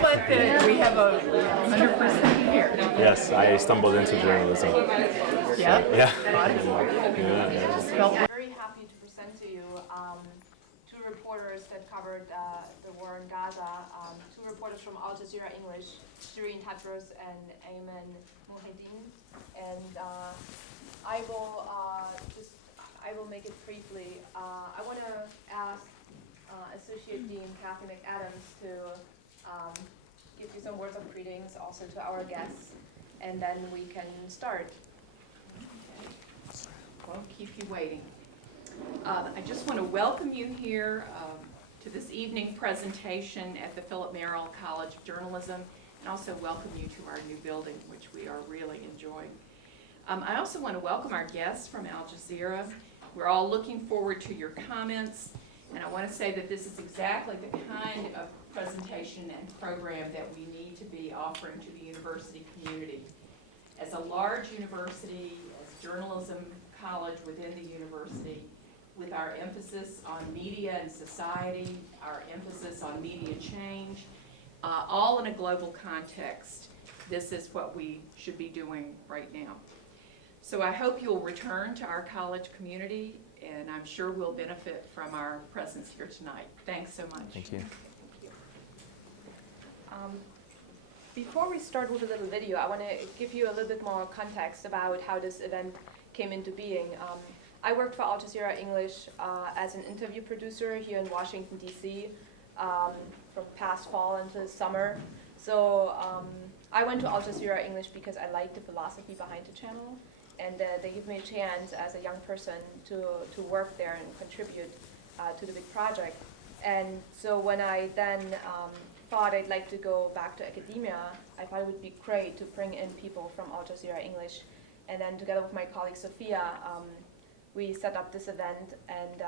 But we have a 100% here. Yes, I stumbled into journalism. Yeah? Yeah. Felt I'm very happy to present to you two reporters that covered the war in Gaza. Two reporters from Al Jazeera English, Sherine Tadros and Ayman Mohyeldin. And I will make it briefly. I want to ask Associate Dean Kathy McAdams to give you some words of greetings also to our guests, and then we can start. Won't keep you waiting. I just want to welcome you here to this evening presentation at the Philip Merrill College of Journalism, and also welcome you to our new building, which we are really enjoying. I also want to welcome our guests from Al Jazeera. We're all looking forward to your comments, and I want to say that this is exactly the kind of presentation and program that we need to be offering to the university community. As a large university, as journalism college within the university, with our emphasis on media and society, our emphasis on media change, all in a global context, this is what we should be doing right now. So I hope you'll return to our college community, and I'm sure we'll benefit from our presence here tonight. Thanks so much. Thank you. Before we start with a little video, I want to give you a little bit more context about how this event came into being. I worked for Al Jazeera English as an interview producer here in Washington, D.C. From past fall into summer. So I went to Al Jazeera English because I liked the philosophy behind the channel, and they gave me a chance as a young person to work there and contribute to the big project. And so when I then thought I'd like to go back to academia, I thought it would be great to bring in people from Al Jazeera English. And then together with my colleague Sophia, we set up this event, and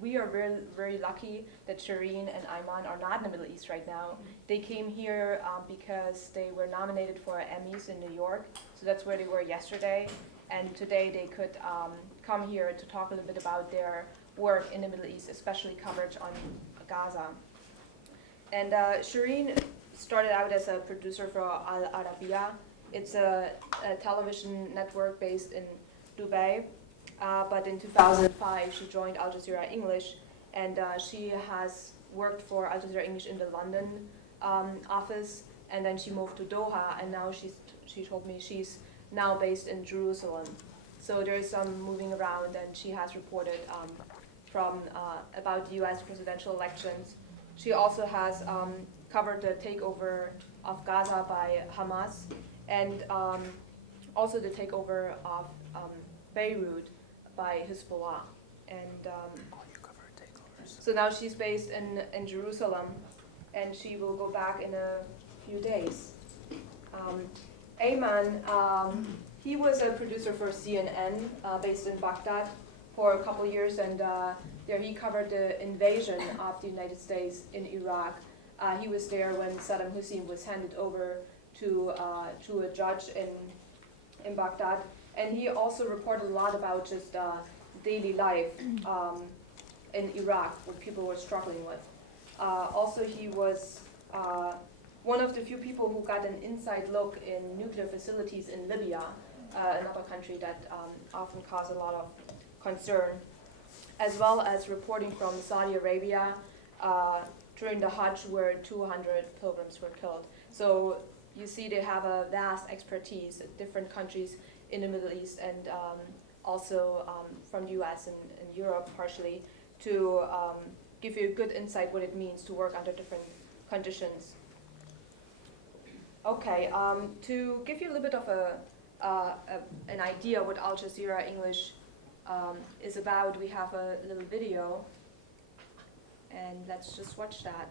we are very, very lucky that Sherine and Ayman are not in the Middle East right now. They came here because they were nominated for Emmys in New York, so that's where they were yesterday. And today they could come here to talk a little bit about their work in the Middle East, especially coverage on Gaza. And Sherine started out as a producer for Al Arabiya. It's a television network based in Dubai, but in 2005 she joined Al Jazeera English, and she has worked for Al Jazeera English in the London office, and then she moved to Doha, and now she told me she's now based in Jerusalem. So there is some moving around, and she has reported from about the U.S. presidential elections. She also has covered the takeover of Gaza by Hamas, and also the takeover of Beirut by Hezbollah. And so now she's based in Jerusalem, and she will go back in a few days. Ayman, he was a producer for CNN based in Baghdad for a couple years, and there he covered the invasion of the United States in Iraq. He was there when Saddam Hussein was handed over to a judge in Baghdad, and he also reported a lot about just daily life in Iraq, what people were struggling with. Also, he was one of the few people who got an inside look in nuclear facilities in Libya, another country that often caused a lot of concern, as well as reporting from Saudi Arabia during the Hajj, where 200 pilgrims were killed. So you see they have a vast expertise at different countries in the Middle East, and also from the US and Europe partially, to give you a good insight what it means to work under different conditions. Okay, to give you a little bit of an idea what Al Jazeera English is about, we have a little video, and let's just watch that.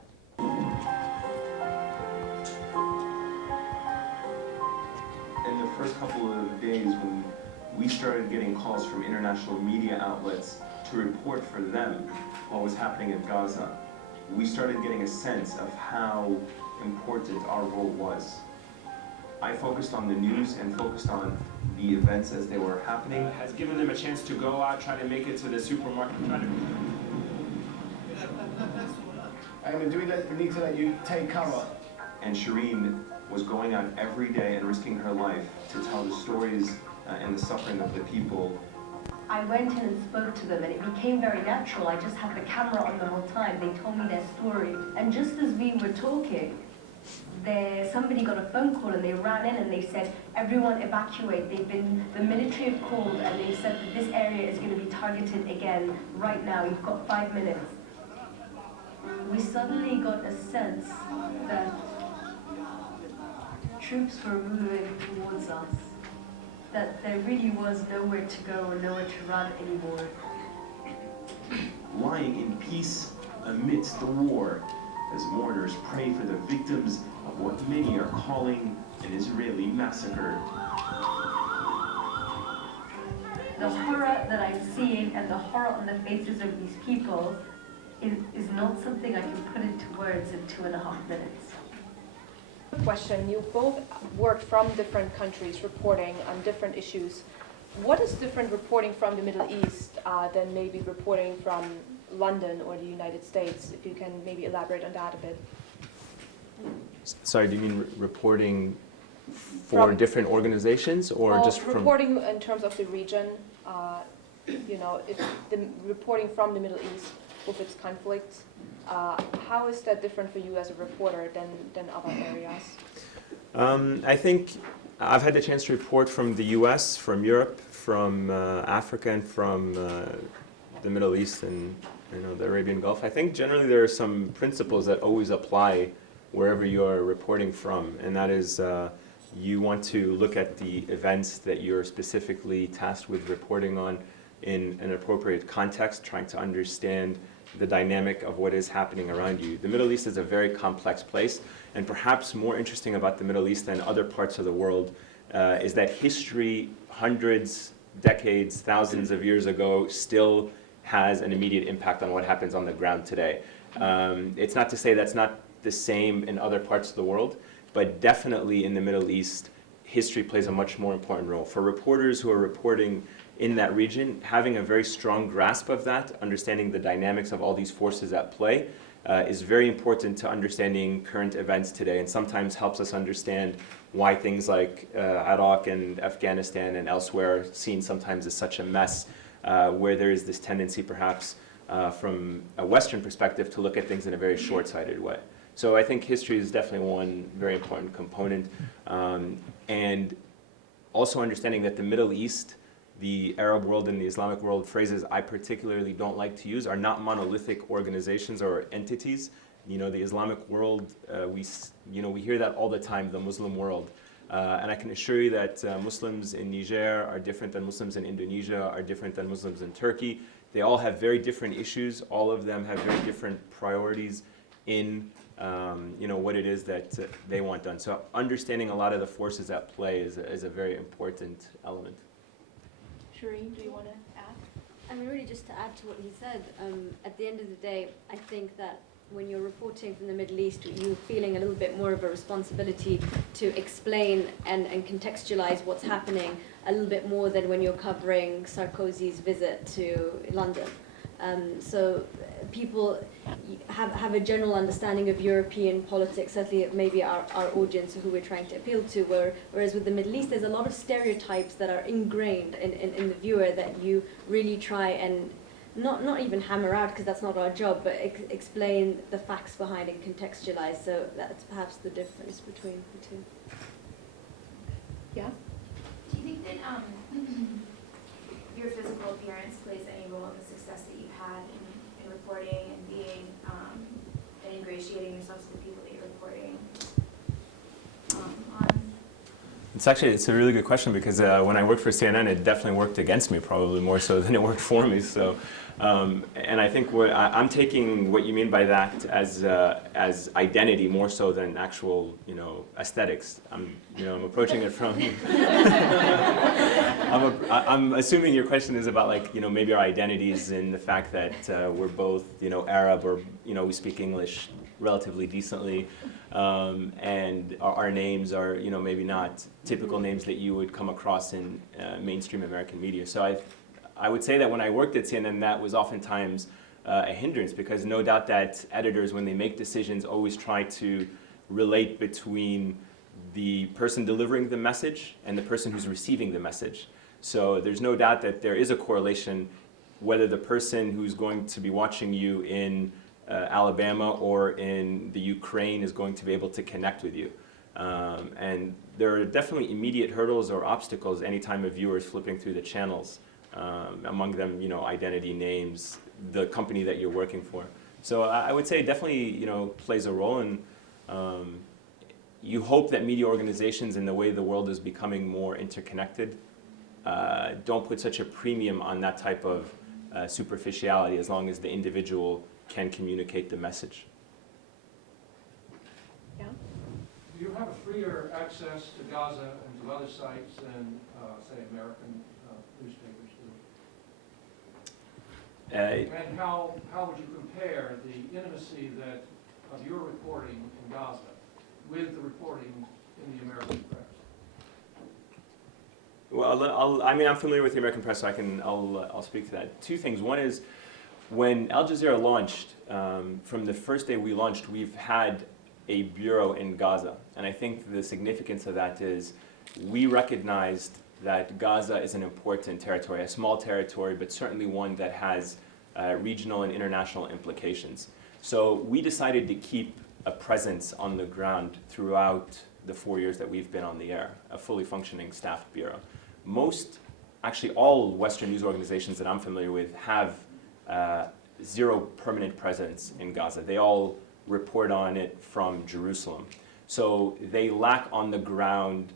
In the first couple of days when we started getting calls from international media outlets to report for them what was happening in Gaza, we started getting a sense of how important our role was. I focused on the news and focused on the events as they were happening. Has given them a chance to go out, try to make it to the supermarket, try to... Ayman, do we need to let you take cover? And Sherine was going out every day and risking her life to tell the stories and the suffering of the people. I went in and spoke to them and it became very natural. I just had the camera on the whole time. They told me their story. And just as we were talking, somebody got a phone call and they ran in and they said, everyone evacuate. The military have called and they said that this area is going to be targeted again right now. You've got 5 minutes. We suddenly got a sense that troops were moving towards us, that there really was nowhere to go or nowhere to run anymore. Lying in peace amidst the war, as mourners pray for the victims of what many are calling an Israeli massacre. The horror that I'm seeing and the horror on the faces of these people is not something I can put into words in 2.5 minutes. Question, you both worked from different countries reporting on different issues. What is different reporting from the Middle East than maybe reporting from London or the United States? If you can maybe elaborate on that a bit. Sorry, do you mean reporting for different organizations or Well, just from? reporting in terms of the region, you know, if the reporting from the Middle East with its conflicts, how is that different for you as a reporter than other areas? I think I've had the chance to report from the US, from Europe, from Africa, and from the Middle East and the Arabian Gulf. I think generally there are some principles that always apply wherever you are reporting from, and that is you want to look at the events that you're specifically tasked with reporting on in an appropriate context, trying to understand the dynamic of what is happening around you. The Middle East is a very complex place, and perhaps more interesting about the Middle East than other parts of the world is that history, hundreds, decades, thousands of years ago, still has an immediate impact on what happens on the ground today. It's not to say that's not the same in other parts of the world, but definitely in the Middle East, history plays a much more important role. For reporters who are reporting in that region, having a very strong grasp of that, understanding the dynamics of all these forces at play, is very important to understanding current events today, and sometimes helps us understand why things like Iraq and Afghanistan and elsewhere are seen sometimes as such a mess, where there is this tendency perhaps from a Western perspective to look at things in a very short-sighted way. So I think history is definitely one very important component, and also understanding that the Middle East, the Arab world and the Islamic world, phrases I particularly don't like to use, are not monolithic organizations or entities. You know, the Islamic world, we hear that all the time, the Muslim world. And I can assure you that Muslims in Niger are different than Muslims in Indonesia, are different than Muslims in Turkey. They all have very different issues. All of them have very different priorities in what it is that they want done. So understanding a lot of the forces at play is a very important element. Sherine, do you want to add? I mean, really just to add to what he said, at the end of the day, I think that when you're reporting from the Middle East, you're feeling a little bit more of a responsibility to explain and contextualize what's happening a little bit more than when you're covering Sarkozy's visit to London. So people have a general understanding of European politics, certainly maybe our audience who we're trying to appeal to, whereas with the Middle East there's a lot of stereotypes that are ingrained in the viewer that you really try and not even hammer out, because that's not our job, but explain the facts behind and contextualize. So that's perhaps the difference between the two. Yeah? Do you think that your physical appearance plays any role in the success that you've had in reporting and being and ingratiating yourself to the people that you're reporting on? It's a really good question, because when I worked for CNN, it definitely worked against me, probably more so than it worked for me. So, and I think I'm taking what you mean by that as identity more so than actual, aesthetics. I'm approaching it from. I'm assuming your question is about maybe our identities in the fact that we're both Arab, or we speak English relatively decently. And our names are, maybe not typical names that you would come across in mainstream American media. So I would say that when I worked at CNN, that was oftentimes a hindrance, because no doubt that editors, when they make decisions, always try to relate between the person delivering the message and the person who's receiving the message. So there's no doubt that there is a correlation whether the person who's going to be watching you in Alabama or in the Ukraine is going to be able to connect with you. And there are definitely immediate hurdles or obstacles anytime a viewer is flipping through the channels. Among them, identity, names, the company that you're working for. So I would say it definitely, plays a role, and you hope that media organizations, in the way the world is becoming more interconnected, don't put such a premium on that type of superficiality, as long as the individual can communicate the message. Yeah. Do you have a freer access to Gaza and to other sites than, say, American newspapers do? And how would you compare the intimacy of your reporting in Gaza with the reporting in the American press? Well, I'm familiar with the American press, so I'll speak to that. Two things. One is, when Al Jazeera launched, from the first day we launched, we've had a bureau in Gaza. And I think the significance of that is we recognized that Gaza is an important territory, a small territory, but certainly one that has regional and international implications. So we decided to keep a presence on the ground throughout the 4 years that we've been on the air, a fully functioning staffed bureau. Actually all Western news organizations that I'm familiar with have zero permanent presence in Gaza. They all report on it from Jerusalem. So they lack on the ground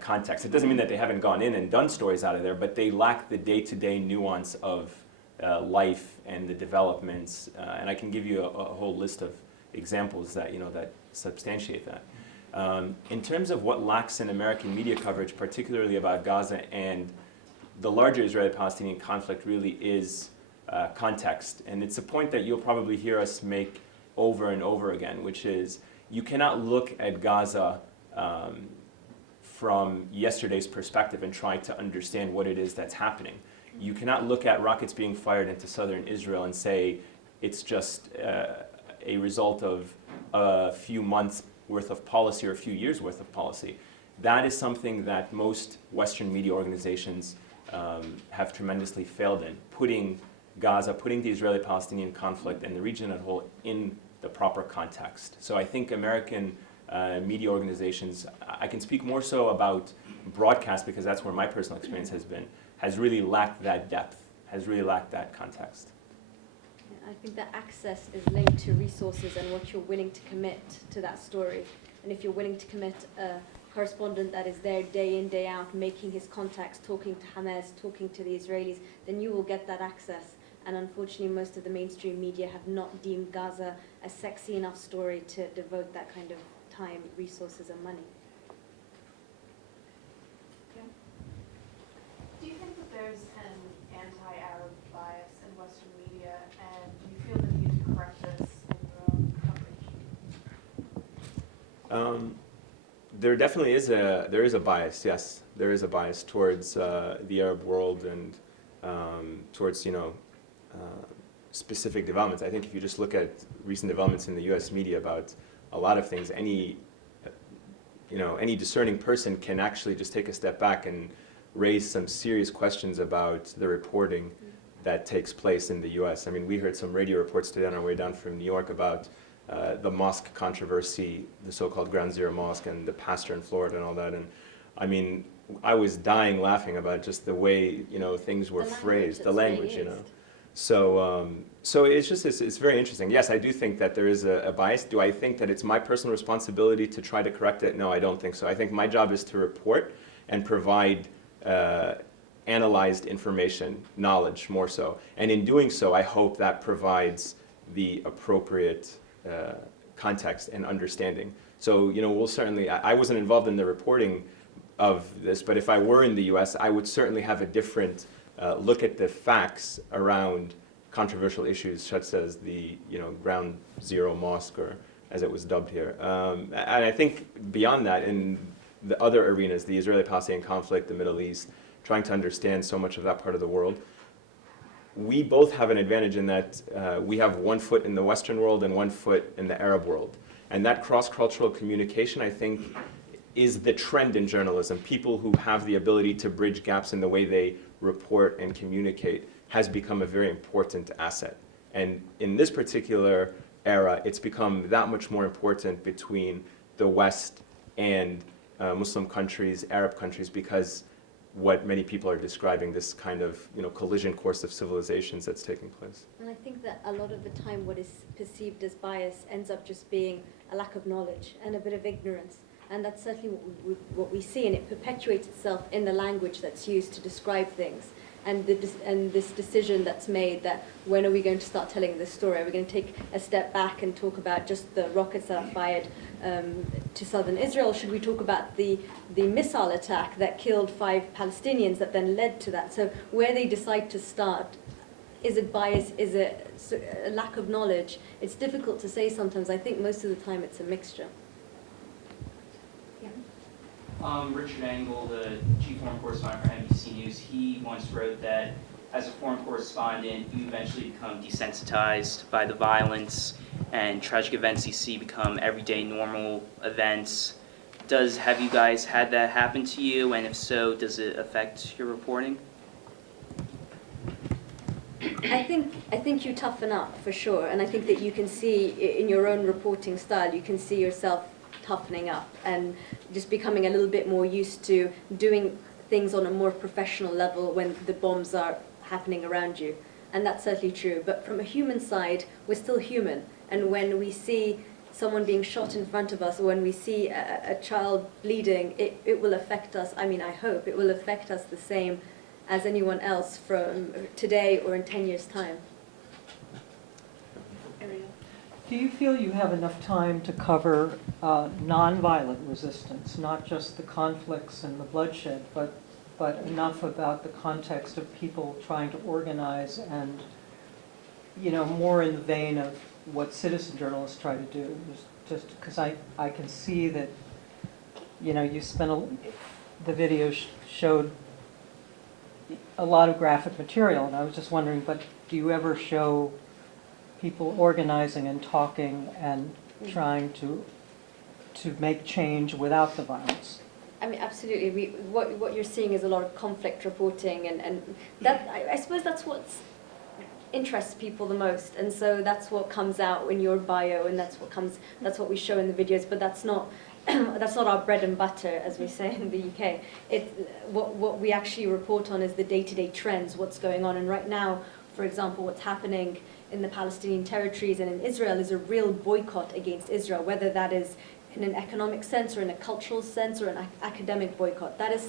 context. It doesn't mean that they haven't gone in and done stories out of there, but they lack the day-to-day nuance of life and the developments. And I can give you a whole list of examples that that substantiate that. In terms of what lacks in American media coverage, particularly about Gaza and the larger Israeli-Palestinian conflict, really is context. And it's a point that you'll probably hear us make over and over again, which is you cannot look at Gaza from yesterday's perspective and try to understand what it is that's happening. You cannot look at rockets being fired into southern Israel and say it's just a result of a few months worth of policy or a few years worth of policy. That is something that most Western media organizations have tremendously failed in, putting Gaza, putting the Israeli-Palestinian conflict and the region as a whole in the proper context. So I think American media organizations, I can speak more so about broadcast because that's where my personal experience has been, has really lacked that depth, has really lacked that context. I think that access is linked to resources and what you're willing to commit to that story. And if you're willing to commit a correspondent that is there day in, day out, making his contacts, talking to Hamas, talking to the Israelis, then you will get that access. And unfortunately, most of the mainstream media have not deemed Gaza a sexy enough story to devote that kind of time, resources, and money. Do you think that there's an anti-Arab bias in Western media, and do you feel the need to correct this in your own coverage? There definitely is a bias. Yes, there is a bias towards the Arab world and towards specific developments. I think if you just look at recent developments in the U.S. media about a lot of things, any discerning person can actually just take a step back and raise some serious questions about the reporting that takes place in the U.S. I mean, we heard some radio reports today on our way down from New York about the mosque controversy, the so-called Ground Zero Mosque, and the pastor in Florida and all that. And I mean, I was dying laughing about just the way things were phrased, the language, So it's very interesting. Yes, I do think that there is a bias. Do I think that it's my personal responsibility to try to correct it? No, I don't think so. I think my job is to report and provide analyzed information, knowledge more so. And in doing so, I hope that provides the appropriate context and understanding. So, we'll certainly, I wasn't involved in the reporting of this, but if I were in the US, I would certainly have a different look at the facts around controversial issues such as the Ground Zero Mosque, or as it was dubbed here. And I think beyond that, in the other arenas, the Israeli-Palestinian conflict, the Middle East, trying to understand so much of that part of the world, we both have an advantage in that we have one foot in the Western world and one foot in the Arab world. And that cross-cultural communication, I think, is the trend in journalism. People who have the ability to bridge gaps in the way they report and communicate has become a very important asset. And in this particular era, it's become that much more important between the West and Muslim countries, Arab countries, because what many people are describing, this kind of collision course of civilizations that's taking place. And I think that a lot of the time what is perceived as bias ends up just being a lack of knowledge and a bit of ignorance. And that's certainly what we see, and it perpetuates itself in the language that's used to describe things. And this decision that's made that when are we going to start telling this story? Are we going to take a step back and talk about just the rockets that are fired to southern Israel? Should we talk about the missile attack that killed 5 Palestinians that then led to that? So where they decide to start, is it bias? Is it a lack of knowledge? It's difficult to say sometimes. I think most of the time it's a mixture. Richard Engel, the chief foreign correspondent for NBC News, he once wrote that as a foreign correspondent, you eventually become desensitized by the violence, and tragic events you see become everyday normal events. Have you guys had that happen to you, and if so, does it affect your reporting? I think you toughen up for sure, and I think that you can see in your own reporting style, you can see yourself toughening up and just becoming a little bit more used to doing things on a more professional level when the bombs are happening around you. And that's certainly true. But from a human side, we're still human. And when we see someone being shot in front of us, or when we see a child bleeding, it will affect us. I mean, I hope it will affect us the same as anyone else from today or in 10 years' time. Do you feel you have enough time to cover nonviolent resistance, not just the conflicts and the bloodshed, but enough about the context of people trying to organize and, more in the vein of what citizen journalists try to do? Just because I can see that, you spent the video showed a lot of graphic material, and I was just wondering, but do you ever show people organizing and talking and trying to make change without the violence? I mean, absolutely. What you're seeing is a lot of conflict reporting, and that I suppose that's what interests people the most, and so that's what comes out in your bio, and that's what we show in the videos. But that's not that's not our bread and butter, as we say in the UK. What we actually report on is the day-to-day trends, what's going on, and right now, for example, what's happening in the Palestinian territories and in Israel is a real boycott against Israel, whether that is in an economic sense or in a cultural sense or an academic boycott. That is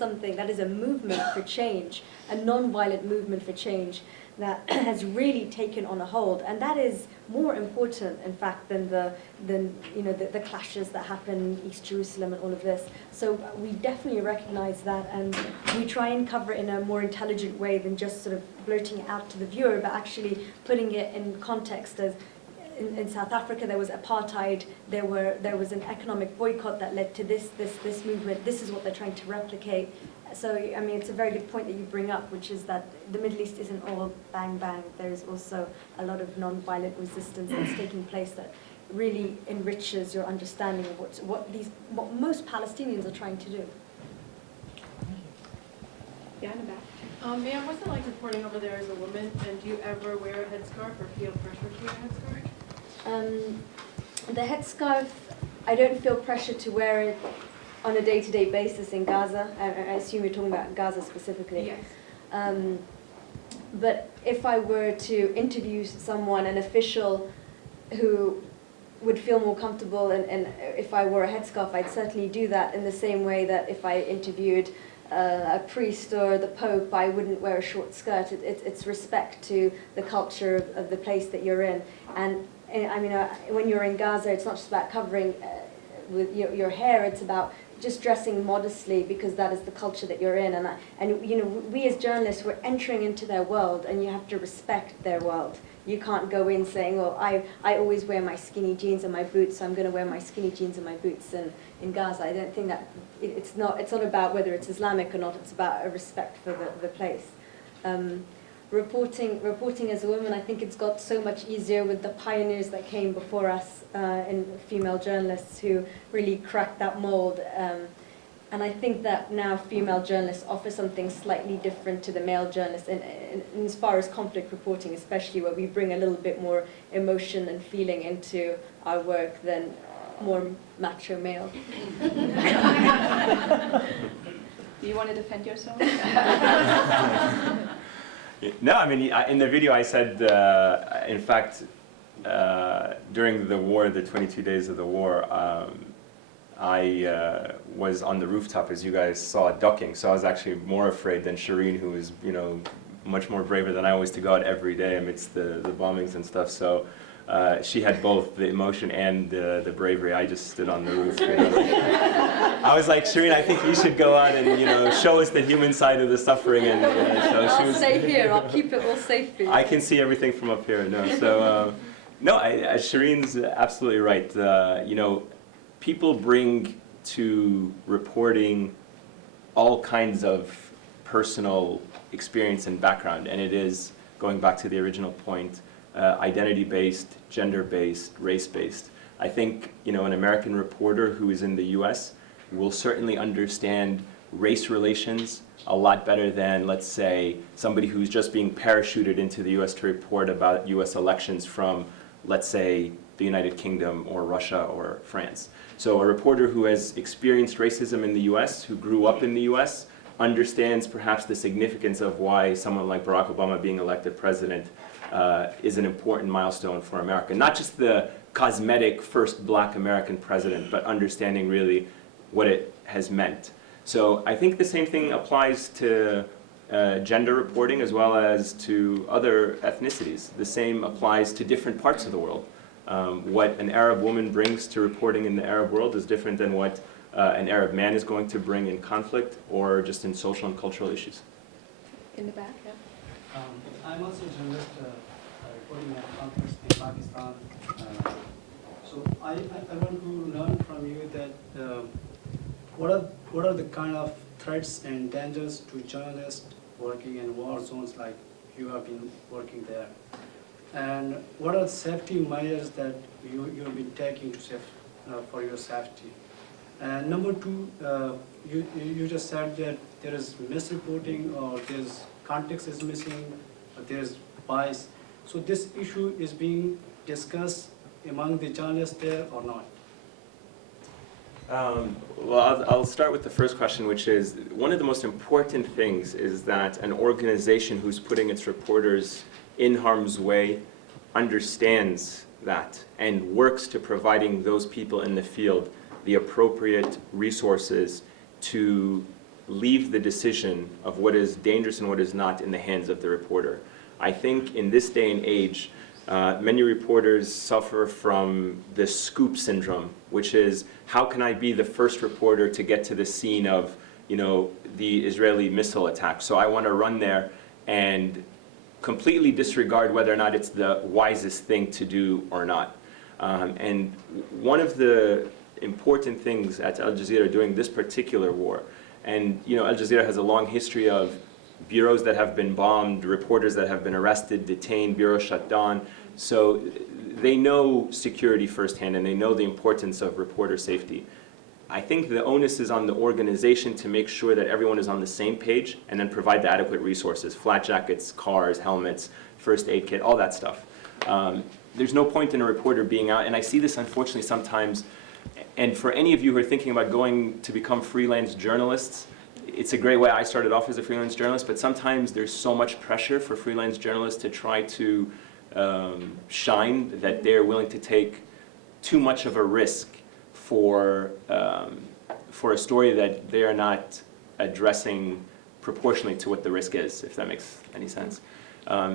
a movement for change, a non-violent movement for change that has really taken on a hold, and that is more important, in fact, than the clashes that happen in East Jerusalem and all of this. So we definitely recognize that, and we try and cover it in a more intelligent way than just sort of blurting it out to the viewer, but actually putting it in context. As in South Africa, there was apartheid. There was an economic boycott that led to this movement. This is what they're trying to replicate. So, I mean, it's a very good point that you bring up, which is that the Middle East isn't all bang bang. There's also a lot of non-violent resistance that's taking place that really enriches your understanding of what most Palestinians are trying to do. Yeah, in the back. Ma'am, what's it like reporting over there as a woman, and do you ever wear a headscarf or feel pressure to wear a headscarf? The headscarf, I don't feel pressure to wear it on a day-to-day basis in Gaza. I assume you're talking about Gaza specifically. Yes. But if I were to interview someone, an official who would feel more comfortable, and if I wore a headscarf, I'd certainly do that in the same way that if I interviewed a priest or the Pope, I wouldn't wear a short skirt. It's respect to the culture of the place that you're in. And I mean, when you're in Gaza, it's not just about covering with your hair, it's about just dressing modestly, because that is the culture that you're in. And we as journalists, we're entering into their world, and you have to respect their world. You can't go in saying, well, I always wear my skinny jeans and my boots, so I'm going to wear my skinny jeans and my boots in Gaza. I don't think that, it's not about whether it's Islamic or not, it's about a respect for the place. reporting as a woman, I think it's got so much easier with the pioneers that came before us in female journalists who really cracked that mold. And I think that now female journalists offer something slightly different to the male journalists in as far as conflict reporting, especially where we bring a little bit more emotion and feeling into our work than more macho male. Do you want to defend yourself? No, I mean, in the video I said, in fact, during the war, the 22 days of the war, I was on the rooftop, as you guys saw, ducking. So I was actually more afraid than Sherine, who is, you know, much more braver than I was to go out every day amidst the bombings and stuff. So she had both the emotion and the bravery. I just stood on the roof. You know. I was like, Sherine, I think you should go out and, you know, show us the human side of the suffering. And so she was, I'll stay here. I'll keep it all safe for you. I can see everything from up here. No, so no, Sherine's absolutely right. You know, people bring to reporting all kinds of personal experience and background, and it is, going back to the original point, identity-based, gender-based, race-based. I think, you know, an American reporter who is in the US will certainly understand race relations a lot better than, let's say, somebody who's just being parachuted into the US to report about US elections from, let's say, the United Kingdom or Russia or France. So a reporter who has experienced racism in the US, who grew up in the US, understands perhaps the significance of why someone like Barack Obama being elected president is an important milestone for America. Not just the cosmetic first black American president, but understanding really what it has meant. So I think the same thing applies to gender reporting as well as to other ethnicities. The same applies to different parts of the world. What an Arab woman brings to reporting in the Arab world is different than what an Arab man is going to bring in conflict or just in social and cultural issues. In the back, yeah. I'm also a journalist reporting at conflicts in Pakistan. So I want to learn from you that what are the kind of threats and dangers to journalists working in war zones like you have been working there? And what are the safety measures that you've been taking to for your safety? And number two, you just said that there is misreporting or there's context is missing, or there's bias. So this issue is being discussed among the journalists there or not? Well, I'll start with the first question, which is one of the most important things is that an organization who's putting its reporters in harm's way understands that and works to providing those people in the field the appropriate resources to leave the decision of what is dangerous and what is not in the hands of the reporter. I think in this day and age, many reporters suffer from the scoop syndrome, which is, how can I be the first reporter to get to the scene of, you know, the Israeli missile attack? So I want to run there and completely disregard whether or not it's the wisest thing to do or not. And one of the important things at Al Jazeera during this particular war, and you know, Al Jazeera has a long history of bureaus that have been bombed, reporters that have been arrested, detained, bureaus shut down. So they know security firsthand and they know the importance of reporter safety. I think the onus is on the organization to make sure that everyone is on the same page and then provide the adequate resources, flat jackets, cars, helmets, first aid kit, all that stuff. There's no point in a reporter being out, and I see this unfortunately sometimes, and for any of you who are thinking about going to become freelance journalists, it's a great way. I started off as a freelance journalist, but sometimes there's so much pressure for freelance journalists to try to shine that they're willing to take too much of a risk for a story that they are not addressing proportionally to what the risk is, if that makes any sense.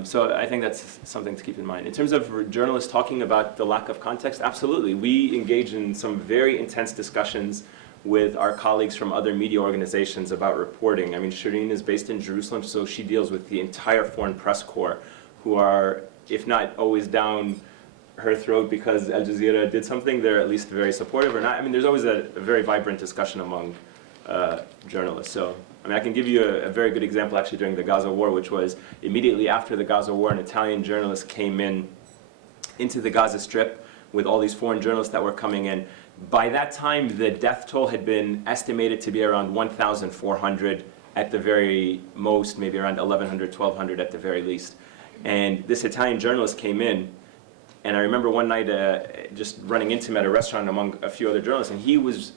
So I think that's something to keep in mind. In terms of journalists talking about the lack of context, absolutely. We engage in some very intense discussions with our colleagues from other media organizations about reporting. I mean, Sherine is based in Jerusalem, so she deals with the entire Foreign Press Corps, who are, if not always down her throat because Al Jazeera did something, they're at least very supportive or not. I mean, there's always a very vibrant discussion among journalists. So I mean, I can give you a very good example actually during the Gaza war, which was immediately after the Gaza war, an Italian journalist came into the Gaza Strip with all these foreign journalists that were coming in. By that time, the death toll had been estimated to be around 1,400 at the very most, maybe around 1,100, 1,200 at the very least. And this Italian journalist came in, and I remember one night just running into him at a restaurant among a few other journalists, and he was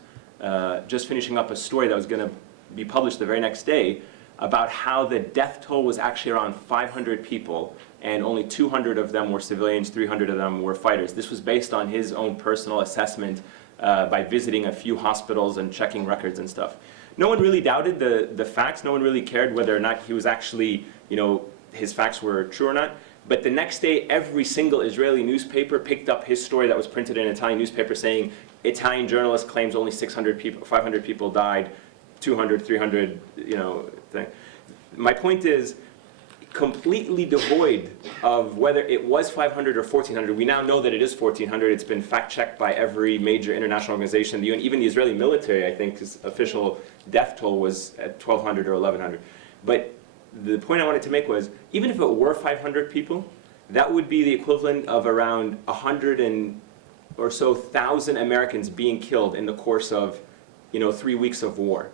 just finishing up a story that was going to be published the very next day about how the death toll was actually around 500 people, and only 200 of them were civilians, 300 of them were fighters. This was based on his own personal assessment by visiting a few hospitals and checking records and stuff. No one really doubted the facts. No one really cared whether or not he was actually, his facts were true or not. But the next day, every single Israeli newspaper picked up his story that was printed in an Italian newspaper saying, Italian journalist claims only 600 people, 500 people died, 200, 300, thing. My point is, completely devoid of whether it was 500 or 1,400. We now know that it is 1,400. It's been fact-checked by every major international organization. The UN, even the Israeli military, I think, his official death toll was at 1,200 or 1,100. But the point I wanted to make was, even if it were 500 people, that would be the equivalent of around 100 or so thousand Americans being killed in the course of 3 weeks of war.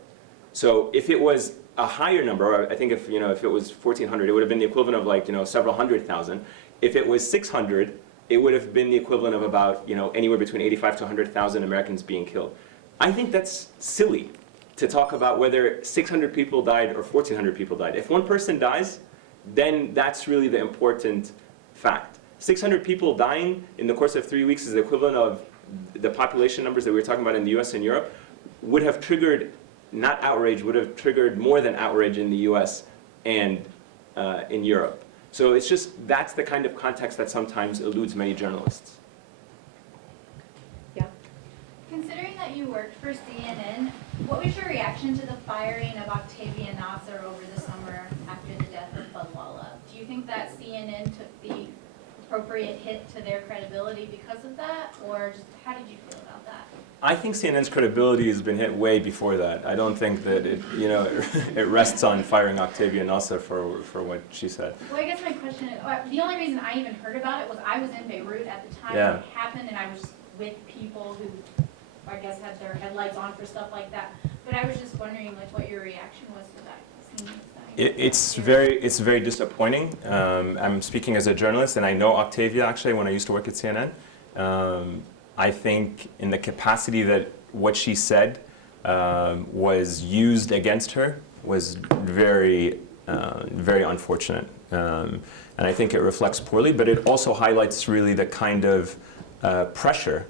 So if it was a higher number, or I think if it was 1,400, it would have been the equivalent of like several hundred thousand. If it was 600, it would have been the equivalent of about anywhere between 85 to 100,000 Americans being killed. I think that's silly to talk about whether 600 people died or 1,400 people died. If one person dies, then that's really the important fact. 600 people dying in the course of 3 weeks is the equivalent of the population numbers that we were talking about in the US and Europe, would have triggered, not outrage, would have triggered more than outrage in the US and in Europe. So it's just, that's the kind of context that sometimes eludes many journalists. Yeah. Considering that you worked for CNN, what was your reaction to the firing of Octavia Nasser over the summer after the death of Budwala? Do you think that CNN took the appropriate hit to their credibility because of that, or just how did you feel about that? I think CNN's credibility has been hit way before that. I don't think that it rests on firing Octavia Nasser for what she said. Well, I guess my question is, the only reason I even heard about it was I was in Beirut at the time Yeah. when it happened, and I was with people who, I guess, had their headlights on for stuff like that. But I was just wondering, like, what your reaction was to that. It's very disappointing. I'm speaking as a journalist, and I know Octavia actually when I used to work at CNN. I think in the capacity that what she said was used against her was very unfortunate. And I think it reflects poorly, but it also highlights really the kind of pressure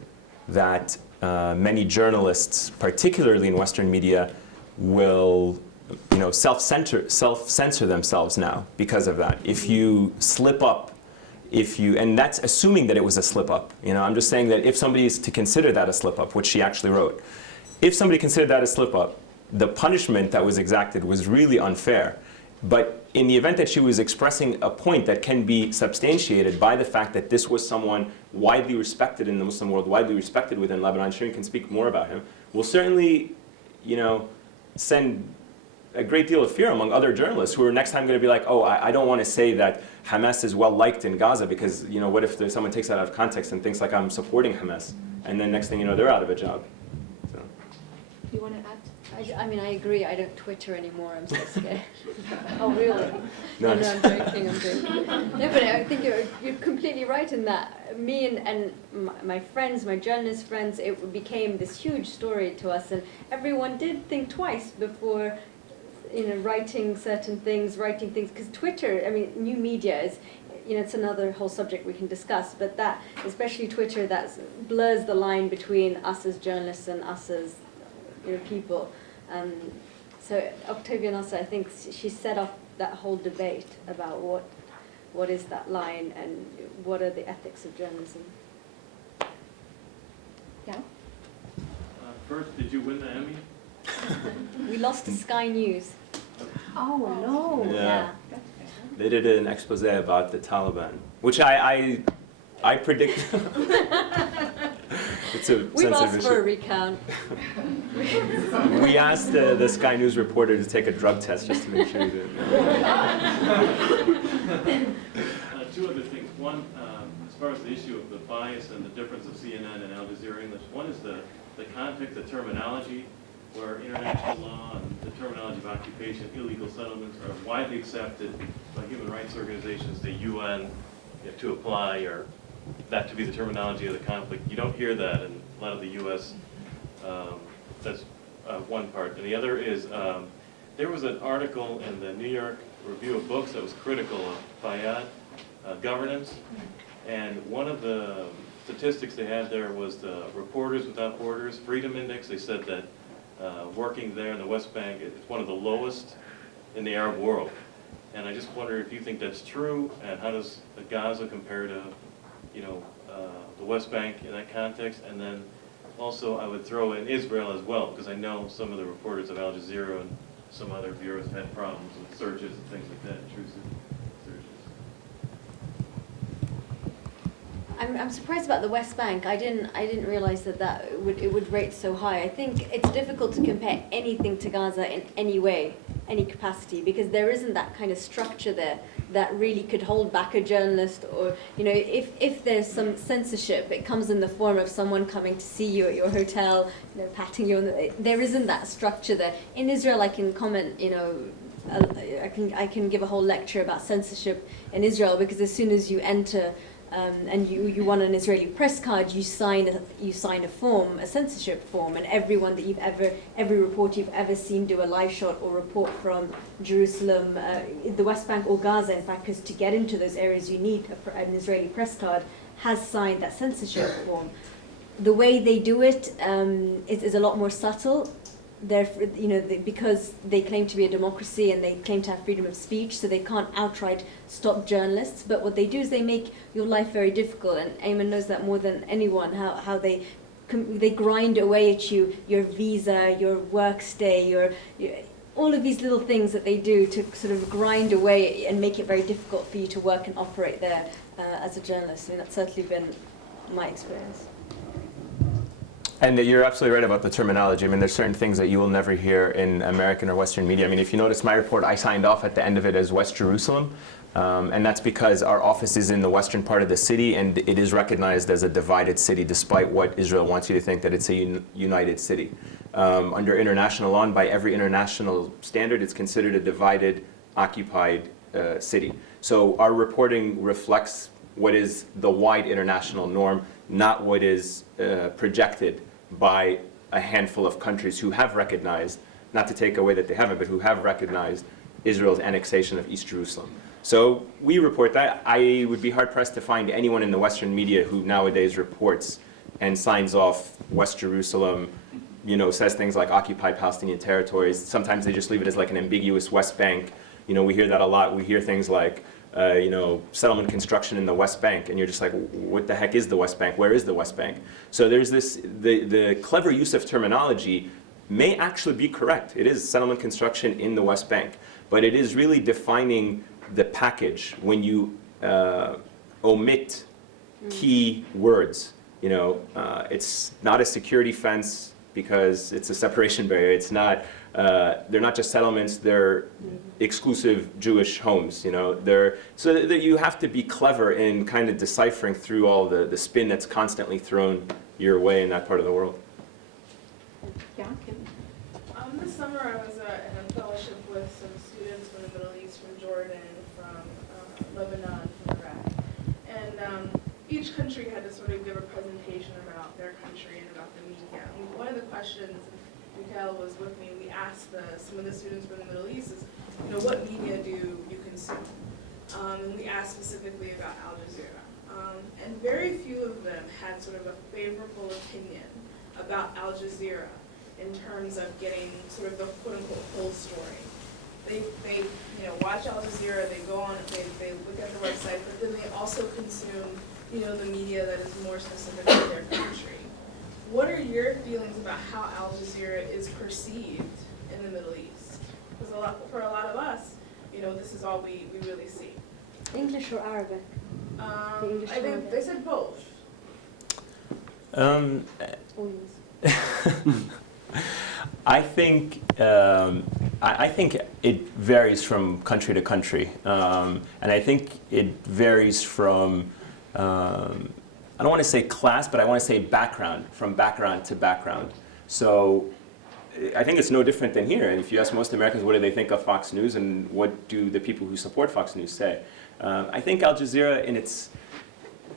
that many journalists, particularly in Western media, will self-censor themselves now because of that. If you slip up, and that's assuming that it was a slip up. I'm just saying that if somebody is to consider that a slip up, which she actually wrote, if somebody considered that a slip up, the punishment that was exacted was really unfair. But in the event that she was expressing a point that can be substantiated by the fact that this was someone widely respected in the Muslim world, widely respected within Lebanon, Sherine can speak more about him, will certainly, send a great deal of fear among other journalists who are next time going to be like, oh, I don't want to say that Hamas is well liked in Gaza because, what if someone takes that out of context and thinks like I'm supporting Hamas, and then next thing you know, they're out of a job. So. Do you want to add? I mean, I agree. I don't Twitter anymore. I'm so scared. Oh, really? No, I'm joking. No, but I think you're completely right in that. Me and my friends, my journalist friends, it became this huge story to us, and everyone did think twice before, writing certain things, because Twitter, I mean, new media is, it's another whole subject we can discuss, but that, especially Twitter, that blurs the line between us as journalists and us as people. So Octavia Nasser, I think she set off that whole debate about what is that line and what are the ethics of journalism. Yeah? First, did you win the Emmy? We lost to Sky News. Oh, no. Yeah. They did an expose about the Taliban, which I predict. It's a We've asked sensitive for a issue. recount. We asked the Sky News reporter to take a drug test just to make sure he didn't. Two other things. One, as far as the issue of the bias and the difference of CNN and Al Jazeera English, one is the context, the terminology, where international law and the terminology of occupation, illegal settlements are widely accepted by human rights organizations, the UN, to apply, or that to be the terminology of the conflict. You don't hear that in a lot of the U.S. That's one part. And the other is there was an article in the New York Review of Books that was critical of Fayyad governance. And one of the statistics they had there was the Reporters Without Borders Freedom Index. They said that working there in the West Bank, it's one of the lowest in the Arab world. And I just wonder if you think that's true, and how does Gaza compare to, the West Bank in that context? And then also I would throw in Israel as well, because I know some of the reporters of Al Jazeera and some other bureaus have had problems with searches and things like that, intrusive searches. I'm surprised about the West Bank. I didn't realize that it would rate so high. I think it's difficult to compare anything to Gaza in any way, any capacity, because there isn't that kind of structure there that really could hold back a journalist, or if there's some censorship, it comes in the form of someone coming to see you at your hotel, patting you on the. There isn't that structure there. In Israel, I can comment, I can give a whole lecture about censorship in Israel, because as soon as you enter. And you want an Israeli press card, you sign a form, a censorship form, and everyone that every reporter you've ever seen do a live shot or report from Jerusalem, the West Bank or Gaza, in fact, because to get into those areas you need an Israeli press card, has signed that censorship form. The way they do it is a lot more subtle. Because they claim to be a democracy and they claim to have freedom of speech, so they can't outright stop journalists. But what they do is they make your life very difficult, and Ayman knows that more than anyone, how they grind away at you, your visa, your work stay, your all of these little things that they do to sort of grind away and make it very difficult for you to work and operate there as a journalist. I mean, that's certainly been my experience. And you're absolutely right about the terminology. I mean, there's certain things that you will never hear in American or Western media. I mean, if you notice my report, I signed off at the end of it as West Jerusalem. And that's because our office is in the western part of the city, and it is recognized as a divided city, despite what Israel wants you to think, that it's a united city. Under international law, and by every international standard, it's considered a divided, occupied city. So our reporting reflects what is the wide international norm, not what is projected by a handful of countries who have recognized, not to take away that they haven't, but who have recognized Israel's annexation of East Jerusalem. So we report that. I would be hard-pressed to find anyone in the Western media who nowadays reports and signs off West Jerusalem, says things like occupied Palestinian territories. Sometimes they just leave it as like an ambiguous West Bank. We hear that a lot. We hear things like, settlement construction in the West Bank, and you're just like, what the heck is the West Bank? Where is the West Bank? So there's this, the clever use of terminology may actually be correct. It is settlement construction in the West Bank, but it is really defining the package when you omit key words. It's not a security fence because it's a separation barrier. It's not. They're not just settlements, they're exclusive Jewish homes, so that you have to be clever in kind of deciphering through all the spin that's constantly thrown your way in that part of the world. Yeah, Kim? This summer I was in a fellowship with some students from the Middle East, from Jordan, from Lebanon, from Iraq. And each country had to sort of give a presentation about their country and about the media. And one of the questions Mikhail was with me, we asked some of the students from the Middle East is, what media do you consume? And we asked specifically about Al Jazeera. And very few of them had sort of a favorable opinion about Al Jazeera in terms of getting sort of the quote-unquote whole story. They watch Al Jazeera, they go on, they look at the website, but then they also consume, the media that is more specific to their country. What are your feelings about how Al Jazeera is perceived in the Middle East? Because for a lot of us, this is all we really see. English or Arabic? I think they said both. All yours. I think I think it varies from country to country, and I think it varies from I don't want to say class, but I want to say background, from background to background. So I think it's no different than here. And if you ask most Americans what do they think of Fox News and what do the people who support Fox News say, I think Al Jazeera in its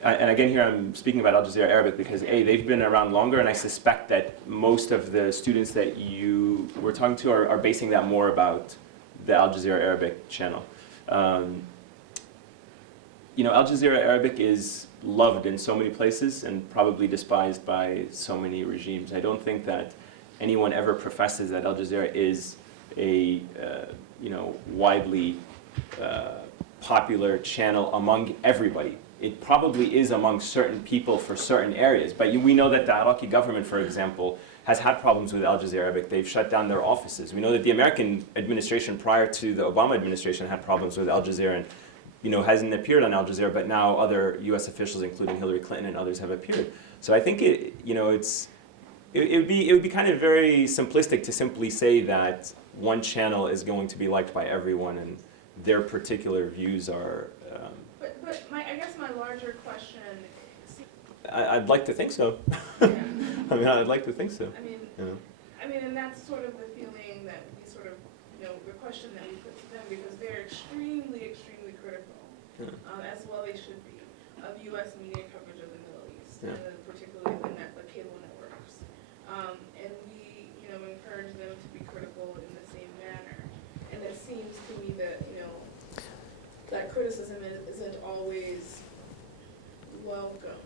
and again here I'm speaking about Al Jazeera Arabic because A, they've been around longer, and I suspect that most of the students that you were talking to are basing that more about the Al Jazeera Arabic channel. You know, Al Jazeera Arabic is loved in so many places and probably despised by so many regimes. I don't think that anyone ever professes that Al Jazeera is a you know, widely popular channel among everybody. It probably is among certain people for certain areas, but we know that the Iraqi government, for example, has had problems with Al Jazeera Arabic. They've shut down their offices. We know that the American administration prior to the Obama administration had problems with Al Jazeera and, you know, hasn't appeared on Al Jazeera, but now other US officials, including Hillary Clinton and others, have appeared. So I think it, you know, it would be kind of very simplistic to simply say that one channel is going to be liked by everyone and their particular views are. But I guess my larger question. I'd like to think so. Yeah. I mean, I'd like to think so. I mean, you know. And that's sort of the feeling that we sort of, you know, the question that we put to them because they're extremely, extremely critical, as well they should be, of U.S. media coverage of the Middle East, and then particularly the cable networks. And we, you know, encourage them to be critical in the same manner. And it seems to me that, you know, that criticism isn't always welcome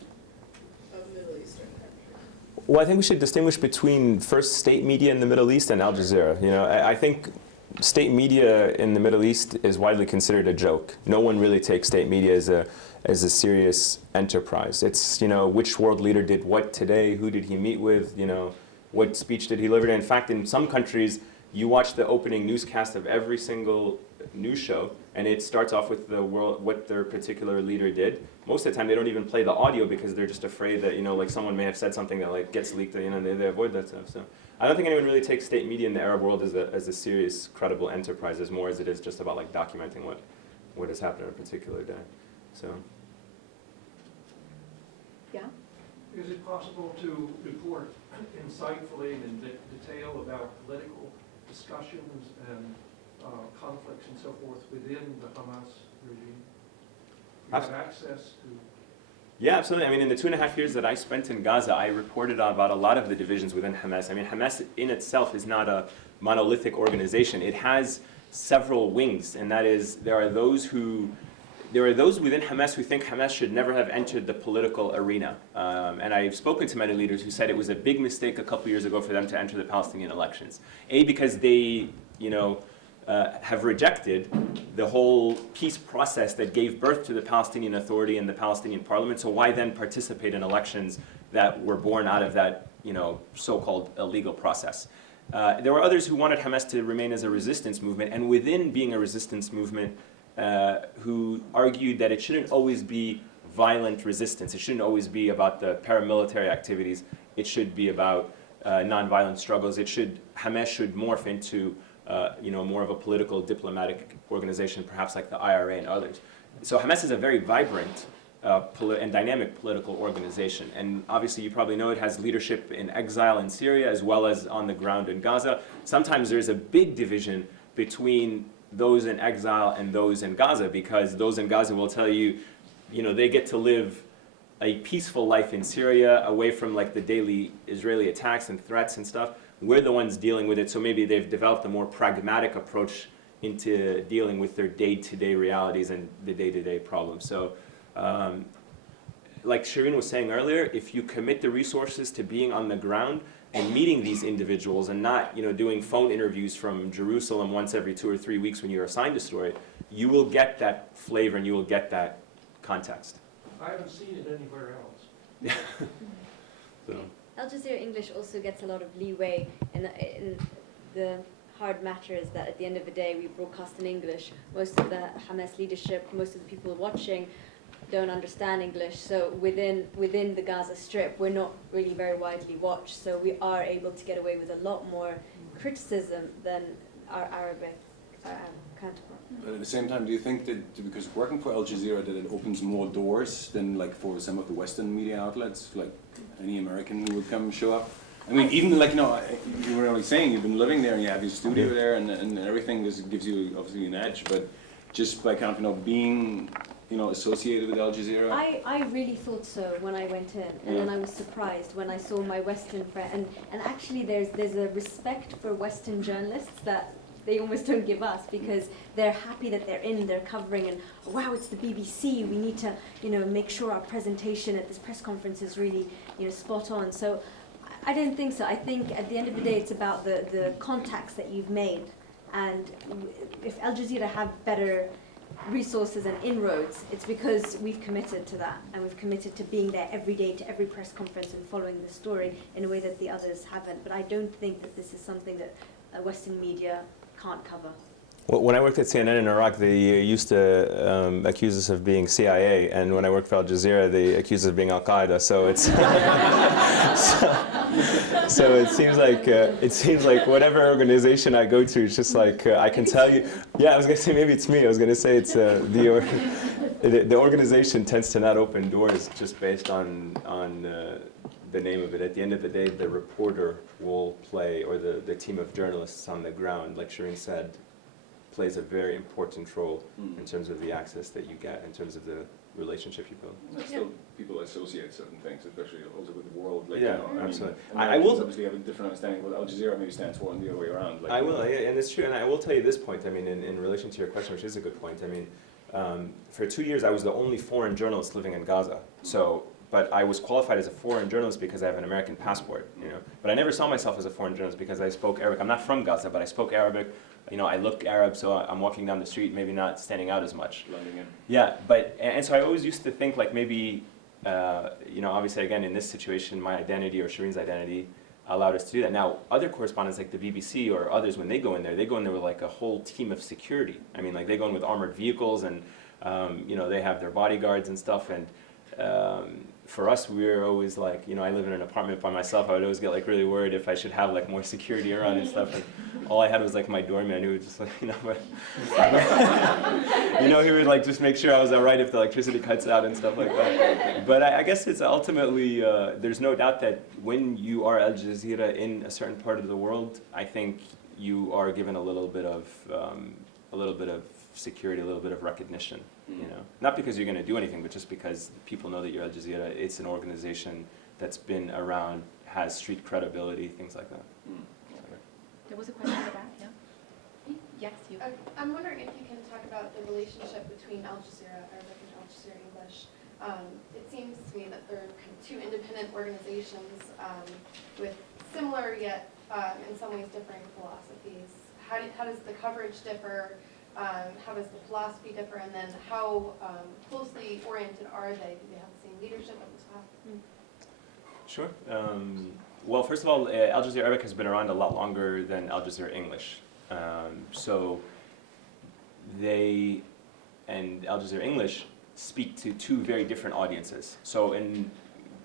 of Middle Eastern countries. Well, I think we should distinguish between first state media in the Middle East and Al Jazeera. You know, I think state media in the Middle East is widely considered a joke. No one really takes state media as a serious enterprise. It's, you know, which world leader did what today, who did he meet with, you know, what speech did he deliver. In fact, in some countries, you watch the opening newscast of every single news show, and it starts off with what their particular leader did. Most of the time, they don't even play the audio because they're just afraid that, you know, like someone may have said something that like gets leaked. You know, they avoid that stuff. So I don't think anyone really takes state media in the Arab world as a serious, credible enterprise, as more as it is just about like documenting what has happened on a particular day. So. Yeah. Is it possible to report insightfully and in detail about political discussions and conflicts and so forth within the Hamas regime? Do you have access to? Yeah, absolutely. I mean, in the 2.5 years that I spent in Gaza, I reported on about a lot of the divisions within Hamas. I mean, Hamas in itself is not a monolithic organization. It has several wings, and that is there are those within Hamas who think Hamas should never have entered the political arena. And I've spoken to many leaders who said it was a big mistake a couple years ago for them to enter the Palestinian elections. A, because they, you know, have rejected the whole peace process that gave birth to the Palestinian Authority and the Palestinian Parliament. So why then participate in elections that were born out of that, you know, so-called illegal process? There were others who wanted Hamas to remain as a resistance movement, and within being a resistance movement, who argued that it shouldn't always be violent resistance. It shouldn't always be about the paramilitary activities. It should be about nonviolent struggles. Hamas should morph into you know, more of a political, diplomatic organization, perhaps like the IRA and others. So Hamas is a very vibrant and dynamic political organization. And obviously, you probably know it has leadership in exile in Syria as well as on the ground in Gaza. Sometimes there's a big division between those in exile and those in Gaza, because those in Gaza will tell you, you know, they get to live a peaceful life in Syria away from like the daily Israeli attacks and threats and stuff. We're the ones dealing with it, so maybe they've developed a more pragmatic approach into dealing with their day-to-day realities and the day-to-day problems. So, like Sherine was saying earlier, if you commit the resources to being on the ground and meeting these individuals and not, you know, doing phone interviews from Jerusalem once every 2 or 3 weeks when you're assigned a story, you will get that flavor and you will get that context. I haven't seen it anywhere else. So. Al Jazeera English also gets a lot of leeway in the hard matter is that at the end of the day we broadcast in English. Most of the Hamas leadership, most of the people watching don't understand English. So within the Gaza Strip, we're not really very widely watched. So we are able to get away with a lot more criticism than our Arabic counterpart. But at the same time, do you think that because working for Al Jazeera that it opens more doors than like for some of the Western media outlets, like any American who would come show up? I mean, even like, you were only saying you've been living there and you have your studio there and everything gives you obviously an edge, but just by kind of, being, associated with Al Jazeera? I really thought so when I went in, and then I was surprised when I saw my Western friend, and actually there's a respect for Western journalists that they almost don't give us, because they're happy that they're covering, and wow, it's the BBC, we need to, make sure our presentation at this press conference is really, spot on. So I don't think so. I think at the end of the day, it's about the contacts that you've made. And if Al Jazeera have better resources and inroads, it's because we've committed to that. And we've committed to being there every day to every press conference and following the story in a way that the others haven't. But I don't think that this is something that Western media can't cover. Well, when I worked at CNN in Iraq, they used to accuse us of being CIA, and when I worked for Al Jazeera, they accused us of being Al Qaeda. So it's so it seems like whatever organization I go to, it's just like I can tell you. Yeah, I was gonna say maybe it's me. I was gonna say it's the organization tends to not open doors just based on the name of it. At the end of the day, the reporter will play, or the team of journalists on the ground, like Sherine said, plays a very important role in terms of the access that you get, in terms of the relationship you build. Still, people associate certain things, especially also with the world. Like, yeah, absolutely. I will obviously have a different understanding of what Al Jazeera maybe stands for and the other way around. Like, I will, yeah, and it's true. And I will tell you this point, I mean, in relation to your question, which is a good point. I mean, for 2 years, I was the only foreign journalist living in Gaza. So, but I was qualified as a foreign journalist because I have an American passport, But I never saw myself as a foreign journalist because I spoke Arabic. I'm not from Gaza, but I spoke Arabic. I look Arab, so I'm walking down the street, maybe not standing out as much. Blending in. Yeah, and so I always used to think like maybe, obviously again in this situation, my identity or Shireen's identity allowed us to do that. Now, other correspondents like the BBC or others, when they go in there with like a whole team of security. I mean, like they go in with armored vehicles and, they have their bodyguards and stuff. And for us, we were always like, I live in an apartment by myself. I would always get like really worried if I should have like more security around and stuff. And all I had was like my doorman who would just like, he would like just make sure I was all right if the electricity cuts out and stuff like that. But I guess it's ultimately, there's no doubt that when you are Al Jazeera in a certain part of the world, I think you are given a little bit of security, a little bit of recognition. Not because you're going to do anything, but just because people know that you're Al Jazeera. It's an organization that's been around, has street credibility, things like that. There was a question in the back, yeah? Yes, you. I'm wondering if you can talk about the relationship between Al Jazeera Arabic and Al Jazeera English. It seems to me that they're kind of two independent organizations with similar yet in some ways differing philosophies. How does the coverage differ? How does the philosophy differ, and then how closely oriented are they? Do they have the same leadership at the top? Sure. Well, first of all, Al Jazeera Arabic has been around a lot longer than Al Jazeera English. So they and Al Jazeera English speak to two very different audiences. So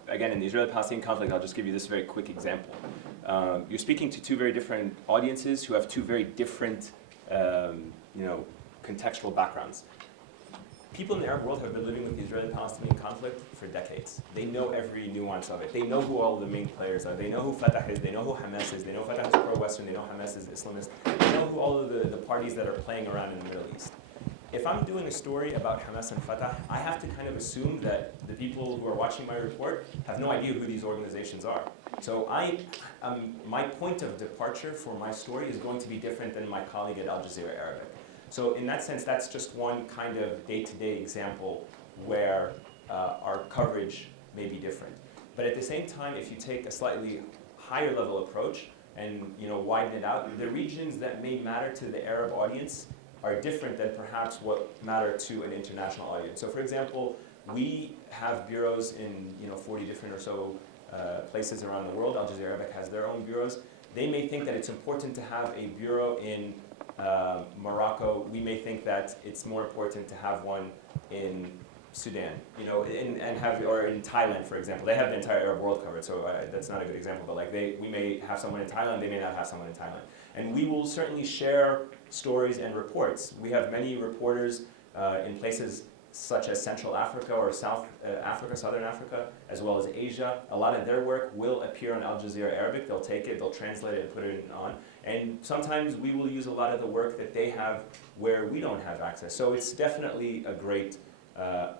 again, in the Israeli-Palestinian conflict, I'll just give you this very quick example. You're speaking to two very different audiences who have two very different contextual backgrounds. People in the Arab world have been living with the Israeli-Palestinian conflict for decades. They know every nuance of it. They know who all the main players are. They know who Fatah is. They know who Hamas is. They know Fatah is pro-Western. They know Hamas is Islamist. They know who all of the parties that are playing around in the Middle East. If I'm doing a story about Hamas and Fatah, I have to kind of assume that the people who are watching my report have no idea who these organizations are. So my point of departure for my story is going to be different than my colleague at Al Jazeera Arabic. So in that sense, that's just one kind of day-to-day example where our coverage may be different. But at the same time, if you take a slightly higher level approach and widen it out, the regions that may matter to the Arab audience are different than perhaps what matter to an international audience. So for example, we have bureaus in 40 different or so places around the world. Al Jazeera Arabic has their own bureaus. They may think that it's important to have a bureau in Morocco. We may think that it's more important to have one in Sudan, you know, and have, or in Thailand, for example, they have the entire Arab world covered, so that's not a good example, but like we may have someone in Thailand, they may not have someone in Thailand. And we will certainly share stories and reports. We have many reporters in places such as Central Africa or South Africa, Southern Africa, as well as Asia. A lot of their work will appear on Al Jazeera Arabic. They'll take it, they'll translate it and put it on. And sometimes we will use a lot of the work that they have where we don't have access. So it's definitely a great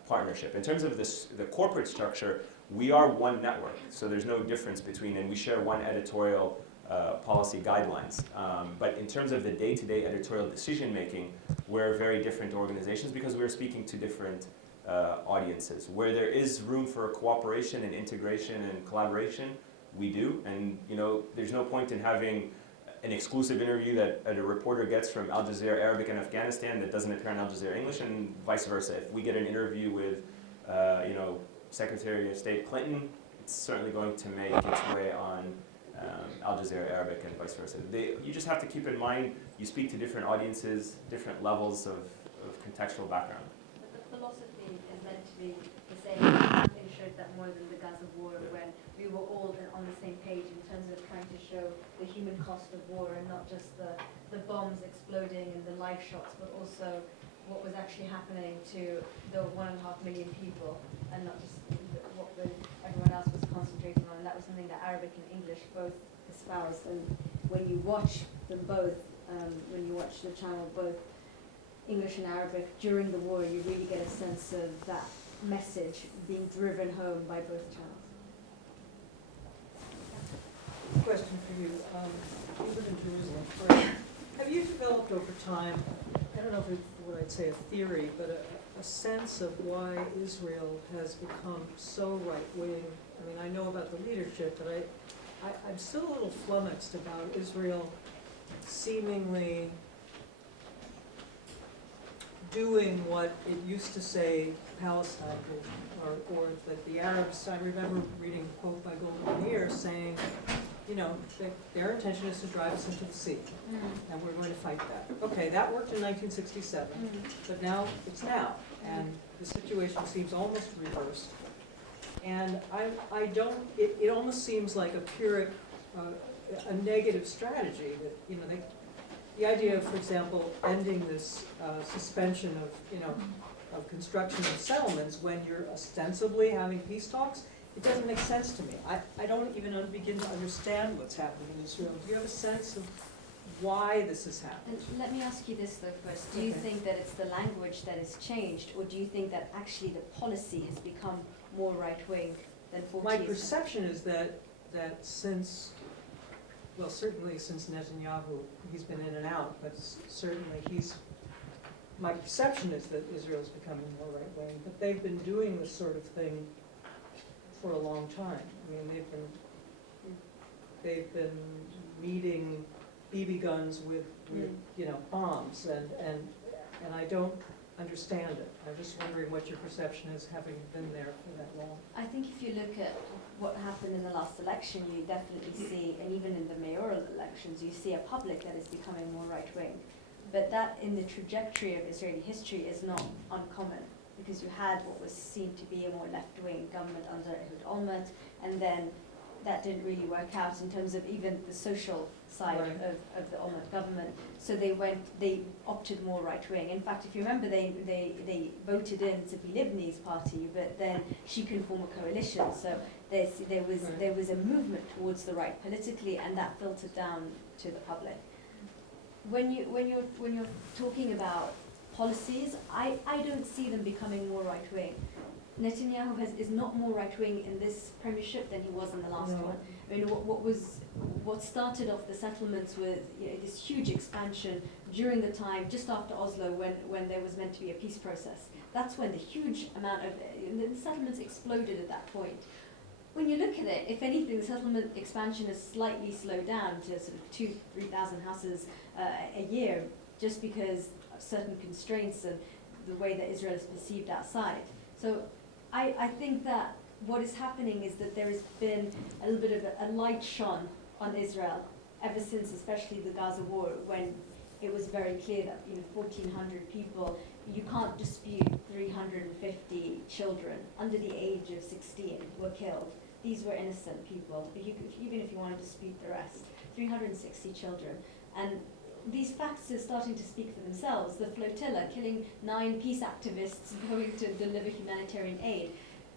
partnership. In terms of the corporate structure, we are one network, so there's no difference between, and we share one editorial policy guidelines. But in terms of the day-to-day editorial decision-making, we're very different organizations because we're speaking to different audiences. Where there is room for cooperation and integration and collaboration, we do. And you know, there's no point in having an exclusive interview that a reporter gets from Al Jazeera Arabic in Afghanistan that doesn't appear on Al Jazeera English, and vice versa. If we get an interview with, you know, Secretary of State Clinton, it's certainly going to make its way on Al Jazeera Arabic and vice versa. You just have to keep in mind, you speak to different audiences, different levels of contextual background. But the philosophy is meant to be the same. Nothing showed that more than the Gaza war, when we were all on the same page in terms of trying to show the human cost of war and not just the bombs exploding and the live shots, but also what was actually happening to the 1.5 million people and not just what everyone else was concentrating on. And that was something that Arabic and English both espoused. And when you watch them both, when you watch the channel both English and Arabic during the war, you really get a sense of that message being driven home by both channels. Question for you. You live in Jerusalem. Right? Have you developed over time, I don't know if it's what I'd say a theory, but a sense of why Israel has become so right-wing? I mean, I know about the leadership, but I'm still a little flummoxed about Israel seemingly doing what it used to say Palestine did, or that the Arabs, I remember reading a quote by Golda Meir saying, you know, their intention is to drive us into the sea, and we're going to fight that. Okay, that worked in 1967, but now it's now, and the situation seems almost reversed. And I don't, it almost seems like a Pyrrhic, a negative strategy that, you know, the idea of, for example, ending this suspension of, you know, of construction of settlements when you're ostensibly having peace talks, it doesn't make sense to me. I don't even begin to understand what's happening in Israel. Do you have a sense of why this has happened? And let me ask you this though first. Do you think that it's the language that has changed, or do you think that actually the policy has become more right-wing than 40 My years ago? perception is that since, well, certainly since Netanyahu, he's been in and out, but certainly my perception is that Israel's becoming more right-wing, but they've been doing this sort of thing for a long time. I mean, they've been meeting BB guns with you know, bombs, and I don't understand it. I'm just wondering what your perception is, having been there for that long. I think if you look at what happened in the last election, you definitely see, and even in the mayoral elections, you see a public that is becoming more right-wing. But that, in the trajectory of Israeli history, is not uncommon, because you had what was seen to be a more left-wing government under Ehud Olmert, and then that didn't really work out in terms of even the social side of the Olmert government. So they opted more right-wing. In fact, if you remember, they voted in Tzipi Livni's party, but then she can form a coalition. So there was a movement towards the right politically, and that filtered down to the public. When you're talking about policies, I don't see them becoming more right-wing. Netanyahu is not more right-wing in this premiership than he was in the last one. I mean, what started off the settlements with, you know, this huge expansion during the time just after Oslo, when there was meant to be a peace process. That's when the huge amount of the settlements exploded at that point. When you look at it, if anything, the settlement expansion has slightly slowed down to sort of 2,000-3,000 houses a year, just because of certain constraints and the way that Israel is perceived outside. So I think that what is happening is that there has been a little bit of a light shone on Israel ever since, especially the Gaza war, when it was very clear that, you know, 1,400 people, you can't dispute 350 children under the age of 16 were killed. These were innocent people, even if you wanted to dispute the rest. 360 children. And these facts are starting to speak for themselves. The flotilla killing 9 peace activists going to deliver humanitarian aid.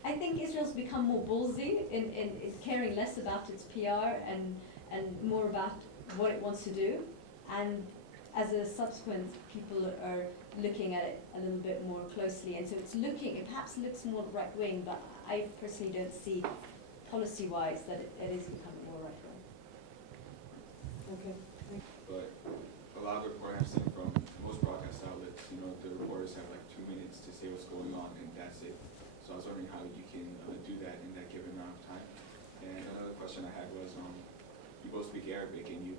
I think Israel's become more ballsy in caring less about its PR and more about what it wants to do. And as a subsequent, people are looking at it a little bit more closely. And so it perhaps looks more right-wing, but I personally don't see policy-wise that it is becoming more right-wing. Okay. But a lot of reporting I've seen from most broadcast outlets, you know, the reporters have like 2 minutes to say what's going on, and that's it. So I was wondering how you can do that in that given amount of time. And another question I had was, you both speak Arabic, and you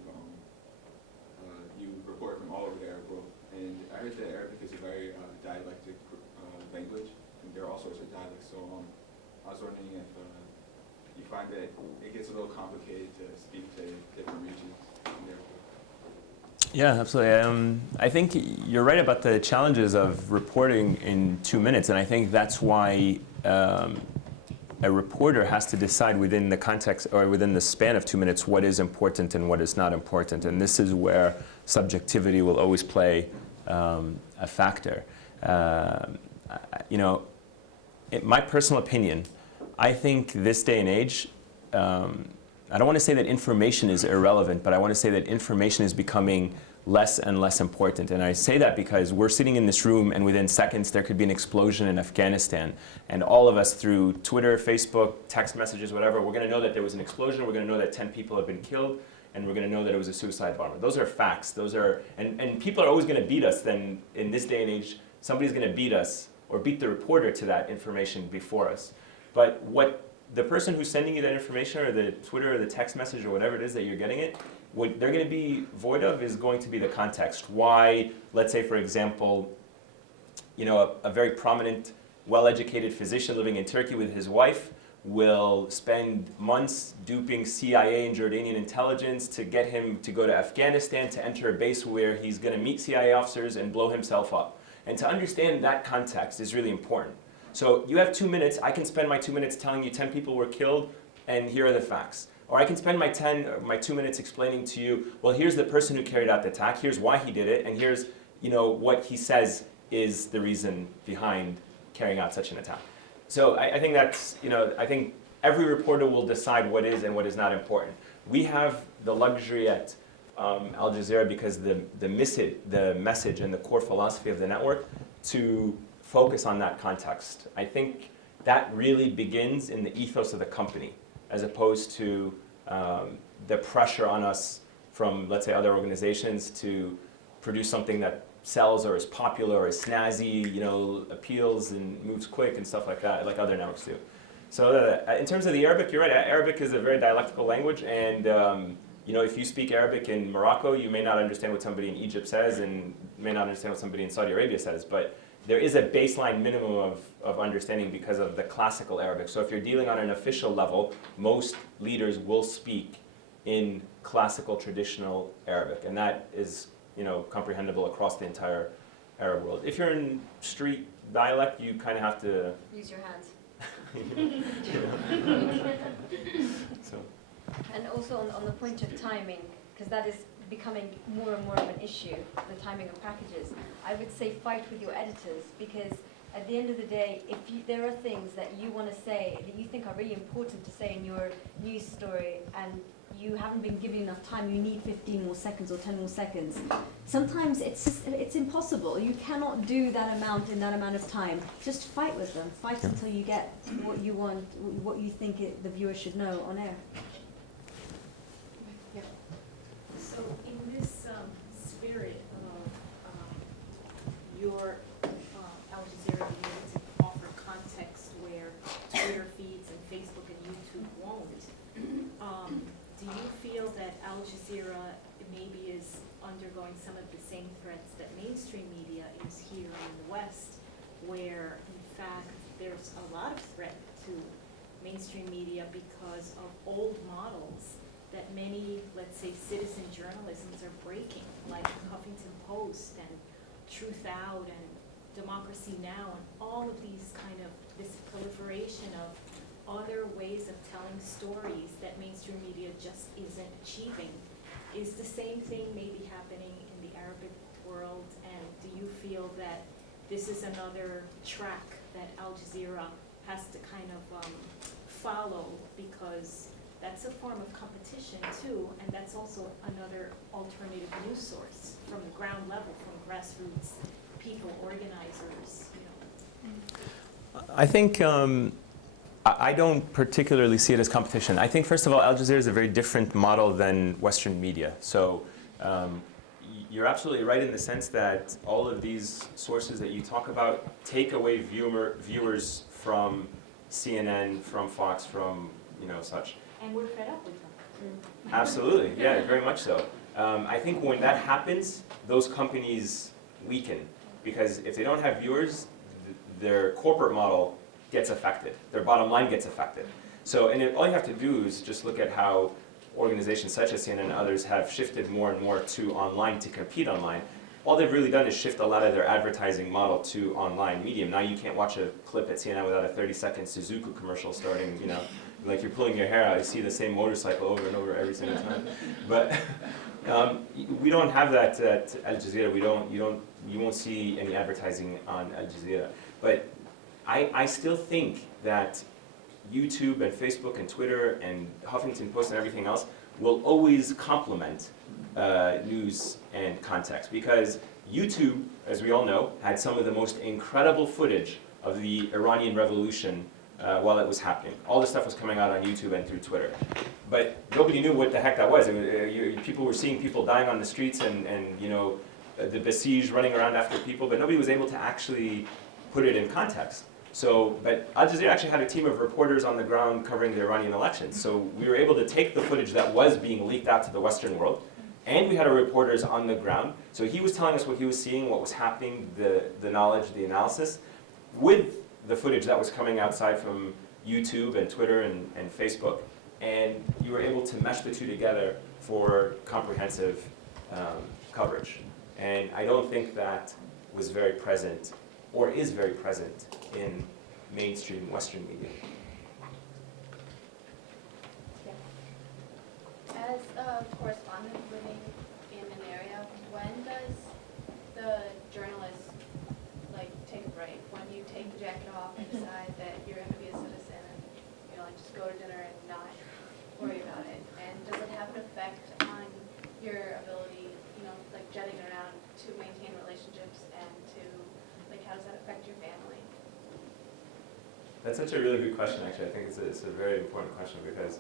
report from all over the Arab world. And I heard that Arabic is a very dialectic language, and there are all sorts of dialects. So I was wondering if you find that it gets a little complicated to speak to different regions in their world. Yeah, absolutely. I think you're right about the challenges of reporting in 2 minutes, and I think that's why a reporter has to decide within the context or within the span of 2 minutes what is important and what is not important, and this is where subjectivity will always play a factor. You know, my personal opinion, I think this day and age, I don't want to say that information is irrelevant, but I want to say that information is becoming less and less important. And I say that because we're sitting in this room and within seconds there could be an explosion in Afghanistan. And all of us through Twitter, Facebook, text messages, whatever, we're going to know that there was an explosion, we're going to know that 10 people have been killed, and we're going to know that it was a suicide bomber. Those are facts. Those are, and people are always going to beat us. Then in this day and age, somebody's going to beat us or beat the reporter to that information before us. But what the person who's sending you that information or the Twitter or the text message or whatever it is that you're getting it, what they're going to be void of is going to be the context. Why, let's say for example, you know, a very prominent, well-educated physician living in Turkey with his wife will spend months duping CIA and Jordanian intelligence to get him to go to Afghanistan to enter a base where he's going to meet CIA officers and blow himself up. And to understand that context is really important. So you have 2 minutes, I can spend my 2 minutes telling you 10 people were killed and here are the facts. Or I can spend my 2 minutes explaining to you, well, here's the person who carried out the attack, here's why he did it, and here's, you know, what he says is the reason behind carrying out such an attack. So I think that's, you know, I think every reporter will decide what is and what is not important. We have the luxury at Al Jazeera because the message and the core philosophy of the network to focus on that context. I think that really begins in the ethos of the company, as opposed to the pressure on us from, let's say, other organizations to produce something that sells or is popular or is snazzy, you know, appeals and moves quick and stuff like that, like other networks do. So in terms of the Arabic, you're right. Arabic is a very dialectical language, and you know, if you speak Arabic in Morocco, you may not understand what somebody in Egypt says, and may not understand what somebody in Saudi Arabia says. But there is a baseline minimum of understanding because of the classical Arabic. So if you're dealing on an official level, most leaders will speak in classical traditional Arabic, and that is, you know, comprehensible across the entire Arab world. If you're in street dialect, you kind of have to Use your hands. So. And also on the point of timing, because that is becoming more and more of an issue, the timing of packages, I would say fight with your editors, because at the end of the day, if there are things that you want to say, that you think are really important to say in your news story, and you haven't been given enough time, you need 15 more seconds or 10 more seconds. Sometimes it's impossible. You cannot do that amount in that amount of time. Just fight with them. Fight until you get what you want, what you think the viewer should know on air. Yeah. So in this spirit of your Al Jazeera being able to offer context where Twitter feeds and Facebook and YouTube won't, do you feel that Al Jazeera maybe is undergoing some of the same threats that mainstream media is here in the West, where in fact there's a lot of threat to mainstream media because of old models that many, let's say, citizen journalisms are breaking, like Huffington Post and Truth Out and Democracy Now! And all of these kind of, this proliferation of other ways of telling stories that mainstream media just isn't achieving. Is the same thing maybe happening in the Arabic world? And do you feel that this is another track that Al Jazeera has to kind of follow, because that's a form of competition too, and that's also another alternative news source from the ground level, from grassroots people, organizers, you know? I think I don't particularly see it as competition. I think, first of all, Al Jazeera is a very different model than Western media. So you're absolutely right in the sense that all of these sources that you talk about take away viewers from CNN, from Fox, from such. And we're fed up with them. Absolutely, yeah, very much so. I think when that happens, those companies weaken, because if they don't have viewers, their corporate model gets affected. Their bottom line gets affected. So, and all you have to do is just look at how organizations such as CNN and others have shifted more and more to online to compete online. All they've really done is shift a lot of their advertising model to online medium. Now you can't watch a clip at CNN without a 30-second Suzuki commercial starting, like you're pulling your hair out. You see the same motorcycle over and over every single time. But we don't have that at Al Jazeera. You won't see any advertising on Al Jazeera. But I still think that YouTube and Facebook and Twitter and Huffington Post and everything else will always complement news and context, because YouTube, as we all know, had some of the most incredible footage of the Iranian Revolution while it was happening. All the stuff was coming out on YouTube and through Twitter. But nobody knew what the heck that was. People were seeing people dying on the streets and the besieged running around after people, but nobody was able to actually put it in context. So, but Al Jazeera actually had a team of reporters on the ground covering the Iranian elections. So we were able to take the footage that was being leaked out to the Western world, and we had our reporters on the ground. So he was telling us what he was seeing, what was happening, the knowledge, the analysis, with the footage that was coming outside from YouTube and Twitter and Facebook. And you were able to mesh the two together for comprehensive coverage. And I don't think that was very present, or is very present, in mainstream Western media. As a correspondent living in an area, when does the journalist take a break? When do you take the jacket off and decide that you're going to be a citizen and just go to dinner and not worry about it? And does it have an effect on your ability, jetting around to maintain relationships and to how does that affect your family? That's such a really good question, actually. I think it's a very important question, because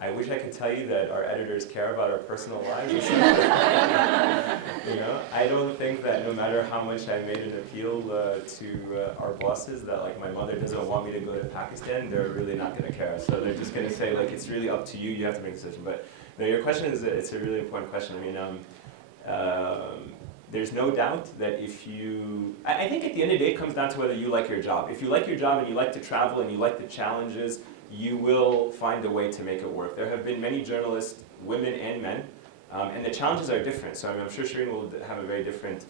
I wish I could tell you that our editors care about our personal lives. I don't think that no matter how much I made an appeal to our bosses, that my mother doesn't want me to go to Pakistan, they're really not going to care. So they're just going to say, it's really up to you, you have to make a decision. But no, your question it's a really important question. There's no doubt that I think at the end of the day it comes down to whether you like your job. If you like your job and you like to travel and you like the challenges, you will find a way to make it work. There have been many journalists, women and men, and the challenges are different. So I'm sure Sherine will have a very different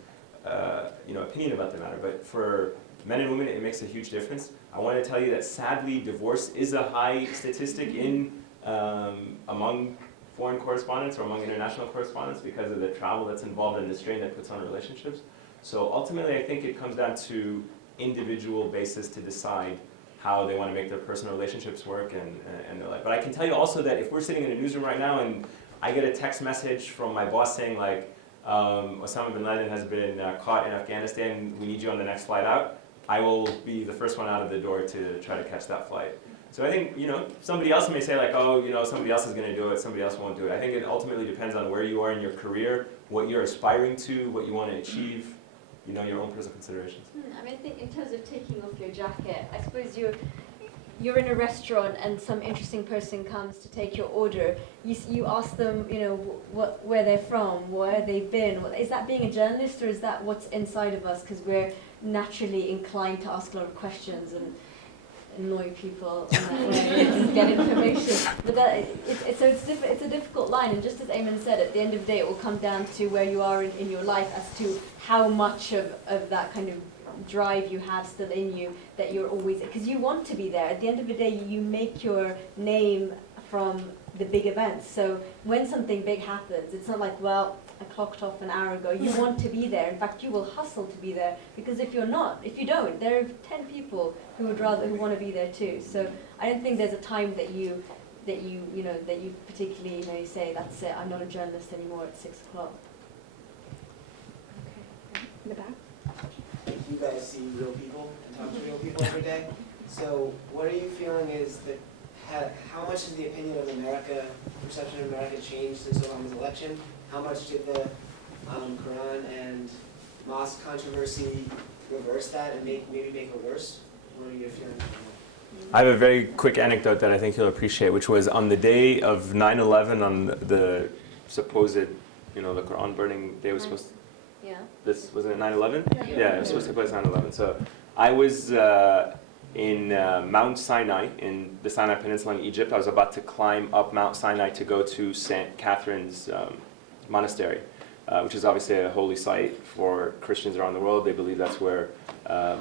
opinion about the matter. But for men and women, it makes a huge difference. I want to tell you that sadly, divorce is a high statistic among foreign correspondents or among international correspondents because of the travel that's involved and the strain that puts on relationships. So ultimately, I think it comes down to individual basis to decide how they want to make their personal relationships work and their life. But I can tell you also that if we're sitting in a newsroom right now and I get a text message from my boss saying Osama bin Laden has been caught in Afghanistan, we need you on the next flight out, I will be the first one out of the door to try to catch that flight. So I think, somebody else may say somebody else is going to do it, somebody else won't do it. I think it ultimately depends on where you are in your career, what you're aspiring to, what you want to achieve, your own personal considerations. I think in terms of taking off your jacket, I suppose you're in a restaurant and some interesting person comes to take your order. You ask them, where they're from, where they've been. Is that being a journalist, or is that what's inside of us because we're naturally inclined to ask a lot of questions? And annoy people in that way and get information. But it's a difficult line, and just as Ayman said, at the end of the day, it will come down to where you are in your life as to how much of that kind of drive you have still in you, that you're always, because you want to be there. At the end of the day, you make your name from the big events. So when something big happens, it's not like, well, I clocked off an hour ago. You want to be there. In fact, you will hustle to be there, because if you don't, there are 10 people who want to be there too. So I don't think there's a time that you particularly say, that's it, I'm not a journalist anymore at 6 o'clock. Okay. In the back. You guys see real people and talk to real people every day. So what are you feeling is that how much has the opinion of America, perception of America changed since Obama's election? How much did the Quran and mosque controversy reverse that and maybe make it worse? What are your feelings? I have a very quick anecdote that I think you'll appreciate, which was on the day of 9/11, on the supposed, the Quran burning day was supposed to, this wasn't it 9/11? Yeah, it was supposed to take place 9/11. So I was in Mount Sinai, in the Sinai Peninsula in Egypt. I was about to climb up Mount Sinai to go to St. Catherine's Monastery, which is obviously a holy site for Christians around the world. They believe that's where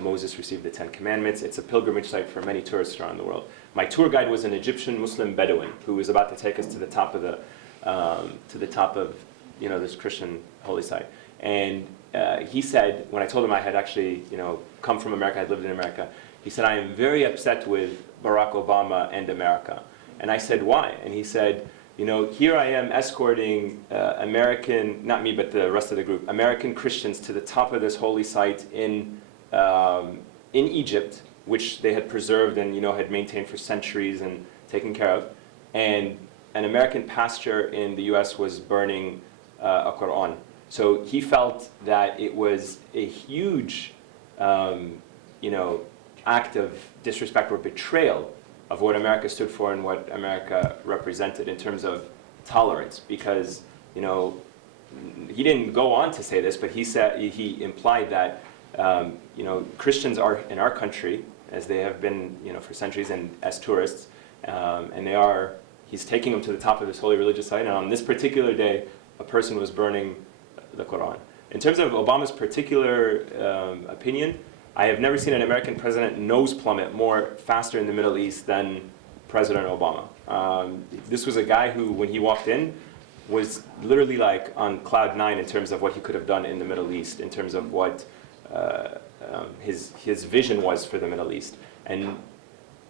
Moses received the 10 Commandments. It's a pilgrimage site for many tourists around the world. My tour guide was an Egyptian Muslim Bedouin who was about to take us to the top of this Christian holy site. And he said, when I told him I had actually come from America, I had lived in America, he said, I am very upset with Barack Obama and America. And I said, why? And he said, here I am escorting American, not me, but the rest of the group, American Christians to the top of this holy site in Egypt, which they had preserved and had maintained for centuries and taken care of. And an American pastor in the U.S. was burning a Quran. So he felt that it was a huge, act of disrespect or betrayal of what America stood for and what America represented in terms of tolerance. Because, he didn't go on to say this, but he implied that, Christians are in our country, as they have been, for centuries and as tourists, and he's taking them to the top of this holy religious site, and on this particular day, a person was burning the Quran. In terms of Obama's particular opinion, I have never seen an American president nose plummet more faster in the Middle East than President Obama. This was a guy who, when he walked in, was literally like on cloud 9 in terms of what he could have done in the Middle East, in terms of what his vision was for the Middle East. And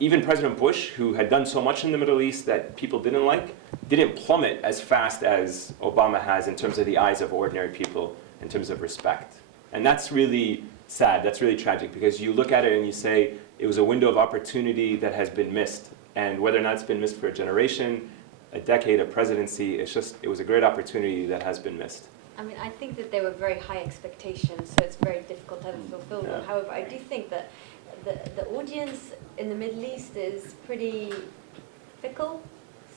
even President Bush, who had done so much in the Middle East that people didn't like, didn't plummet as fast as Obama has in terms of the eyes of ordinary people, in terms of respect. And that's really sad, that's really tragic, because you look at it and you say, it was a window of opportunity that has been missed. And whether or not it's been missed for a generation, a decade, a presidency, it was a great opportunity that has been missed. I mean, I think that there were very high expectations, so it's very difficult to fulfill them. Yeah. However, I do think that the audience in the Middle East is pretty fickle.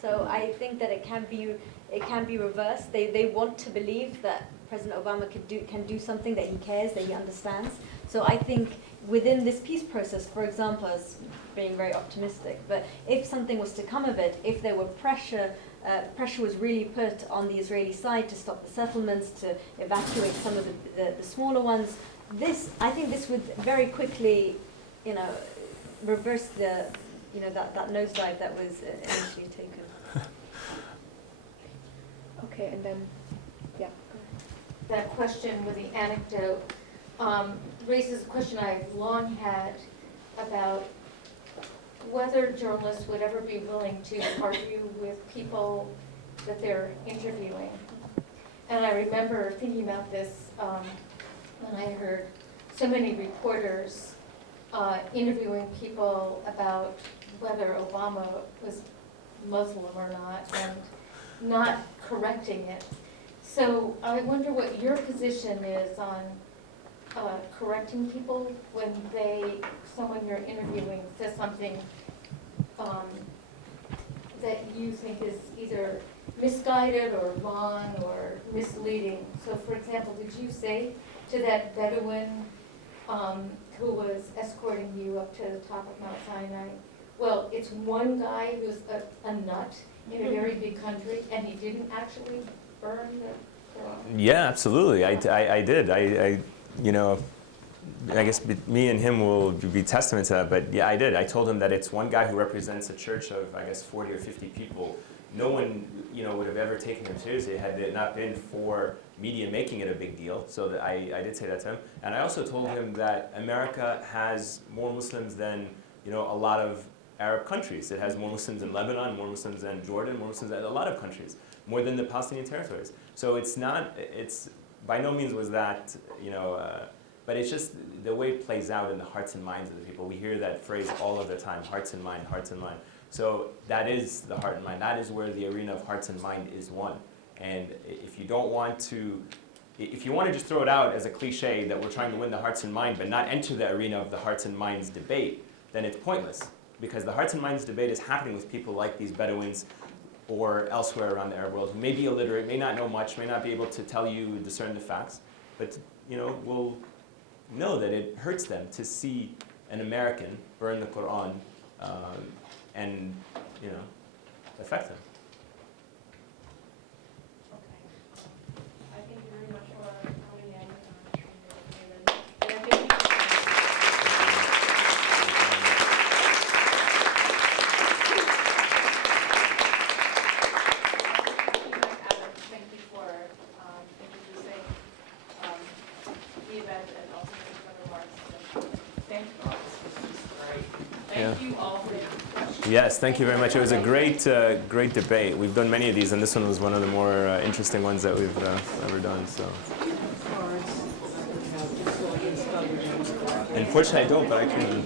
So I think that it can be reversed. They want to believe that President Obama can do something, that he cares, that he understands. So I think within this peace process, for example, as being very optimistic, but if something was to come of it, if there were pressure was really put on the Israeli side to stop the settlements, to evacuate some of the smaller ones, I think this would very quickly, reverse that nosedive that was initially taken. Okay, and then, yeah. That question with the anecdote raises a question I've long had about whether journalists would ever be willing to argue with people that they're interviewing. And I remember thinking about this when I heard so many reporters interviewing people about whether Obama was Muslim or not, and not correcting it. So I wonder what your position is on correcting people when someone you're interviewing says something that you think is either misguided or wrong or misleading. So for example, did you say to that Bedouin who was escorting you up to the top of Mount Sinai. Well, it's one guy who's a nut in a very big country, and he didn't actually burn the Quran. Yeah, absolutely. I did. You know, I guess me and him will be testament to that. But yeah, I did. I told him that it's one guy who represents a church of, I guess, 40 or 50 people. No one, you know, would have ever taken him seriously had it not been for media making it a big deal. So that I did say that to him. And I also told him that America has more Muslims than, you know, a lot of Arab countries. It has more Muslims in Lebanon, more Muslims than Jordan, more Muslims than a lot of countries, more than the Palestinian territories. So it's not, it's by no means was that, you know, but it's just the way it plays out in the hearts and minds of the people. We hear that phrase all of the time, hearts and mind, hearts and mind. So that is the heart and mind. That is where the arena of hearts and mind is won. And if you don't want to, if you want to just throw it out as a cliche that we're trying to win the hearts and mind, but not enter the arena of the hearts and minds debate, then it's pointless. Because the hearts and minds debate is happening with people like these Bedouins or elsewhere around the Arab world who may be illiterate, may not know much, may not be able to tell you, discern the facts, but you know, will know that it hurts them to see an American burn the Quran and, you know, affect them. I thank you very much for coming in. And I think Thank you for introducing the event and also making some remarks. Thank you all. This was great. Yeah. Thank you all for your questions. Yes, thank you very much. It was a great debate. We've done many of these, and this one was one of the more interesting ones that we've ever done. So. Unfortunately, I don't, but I can.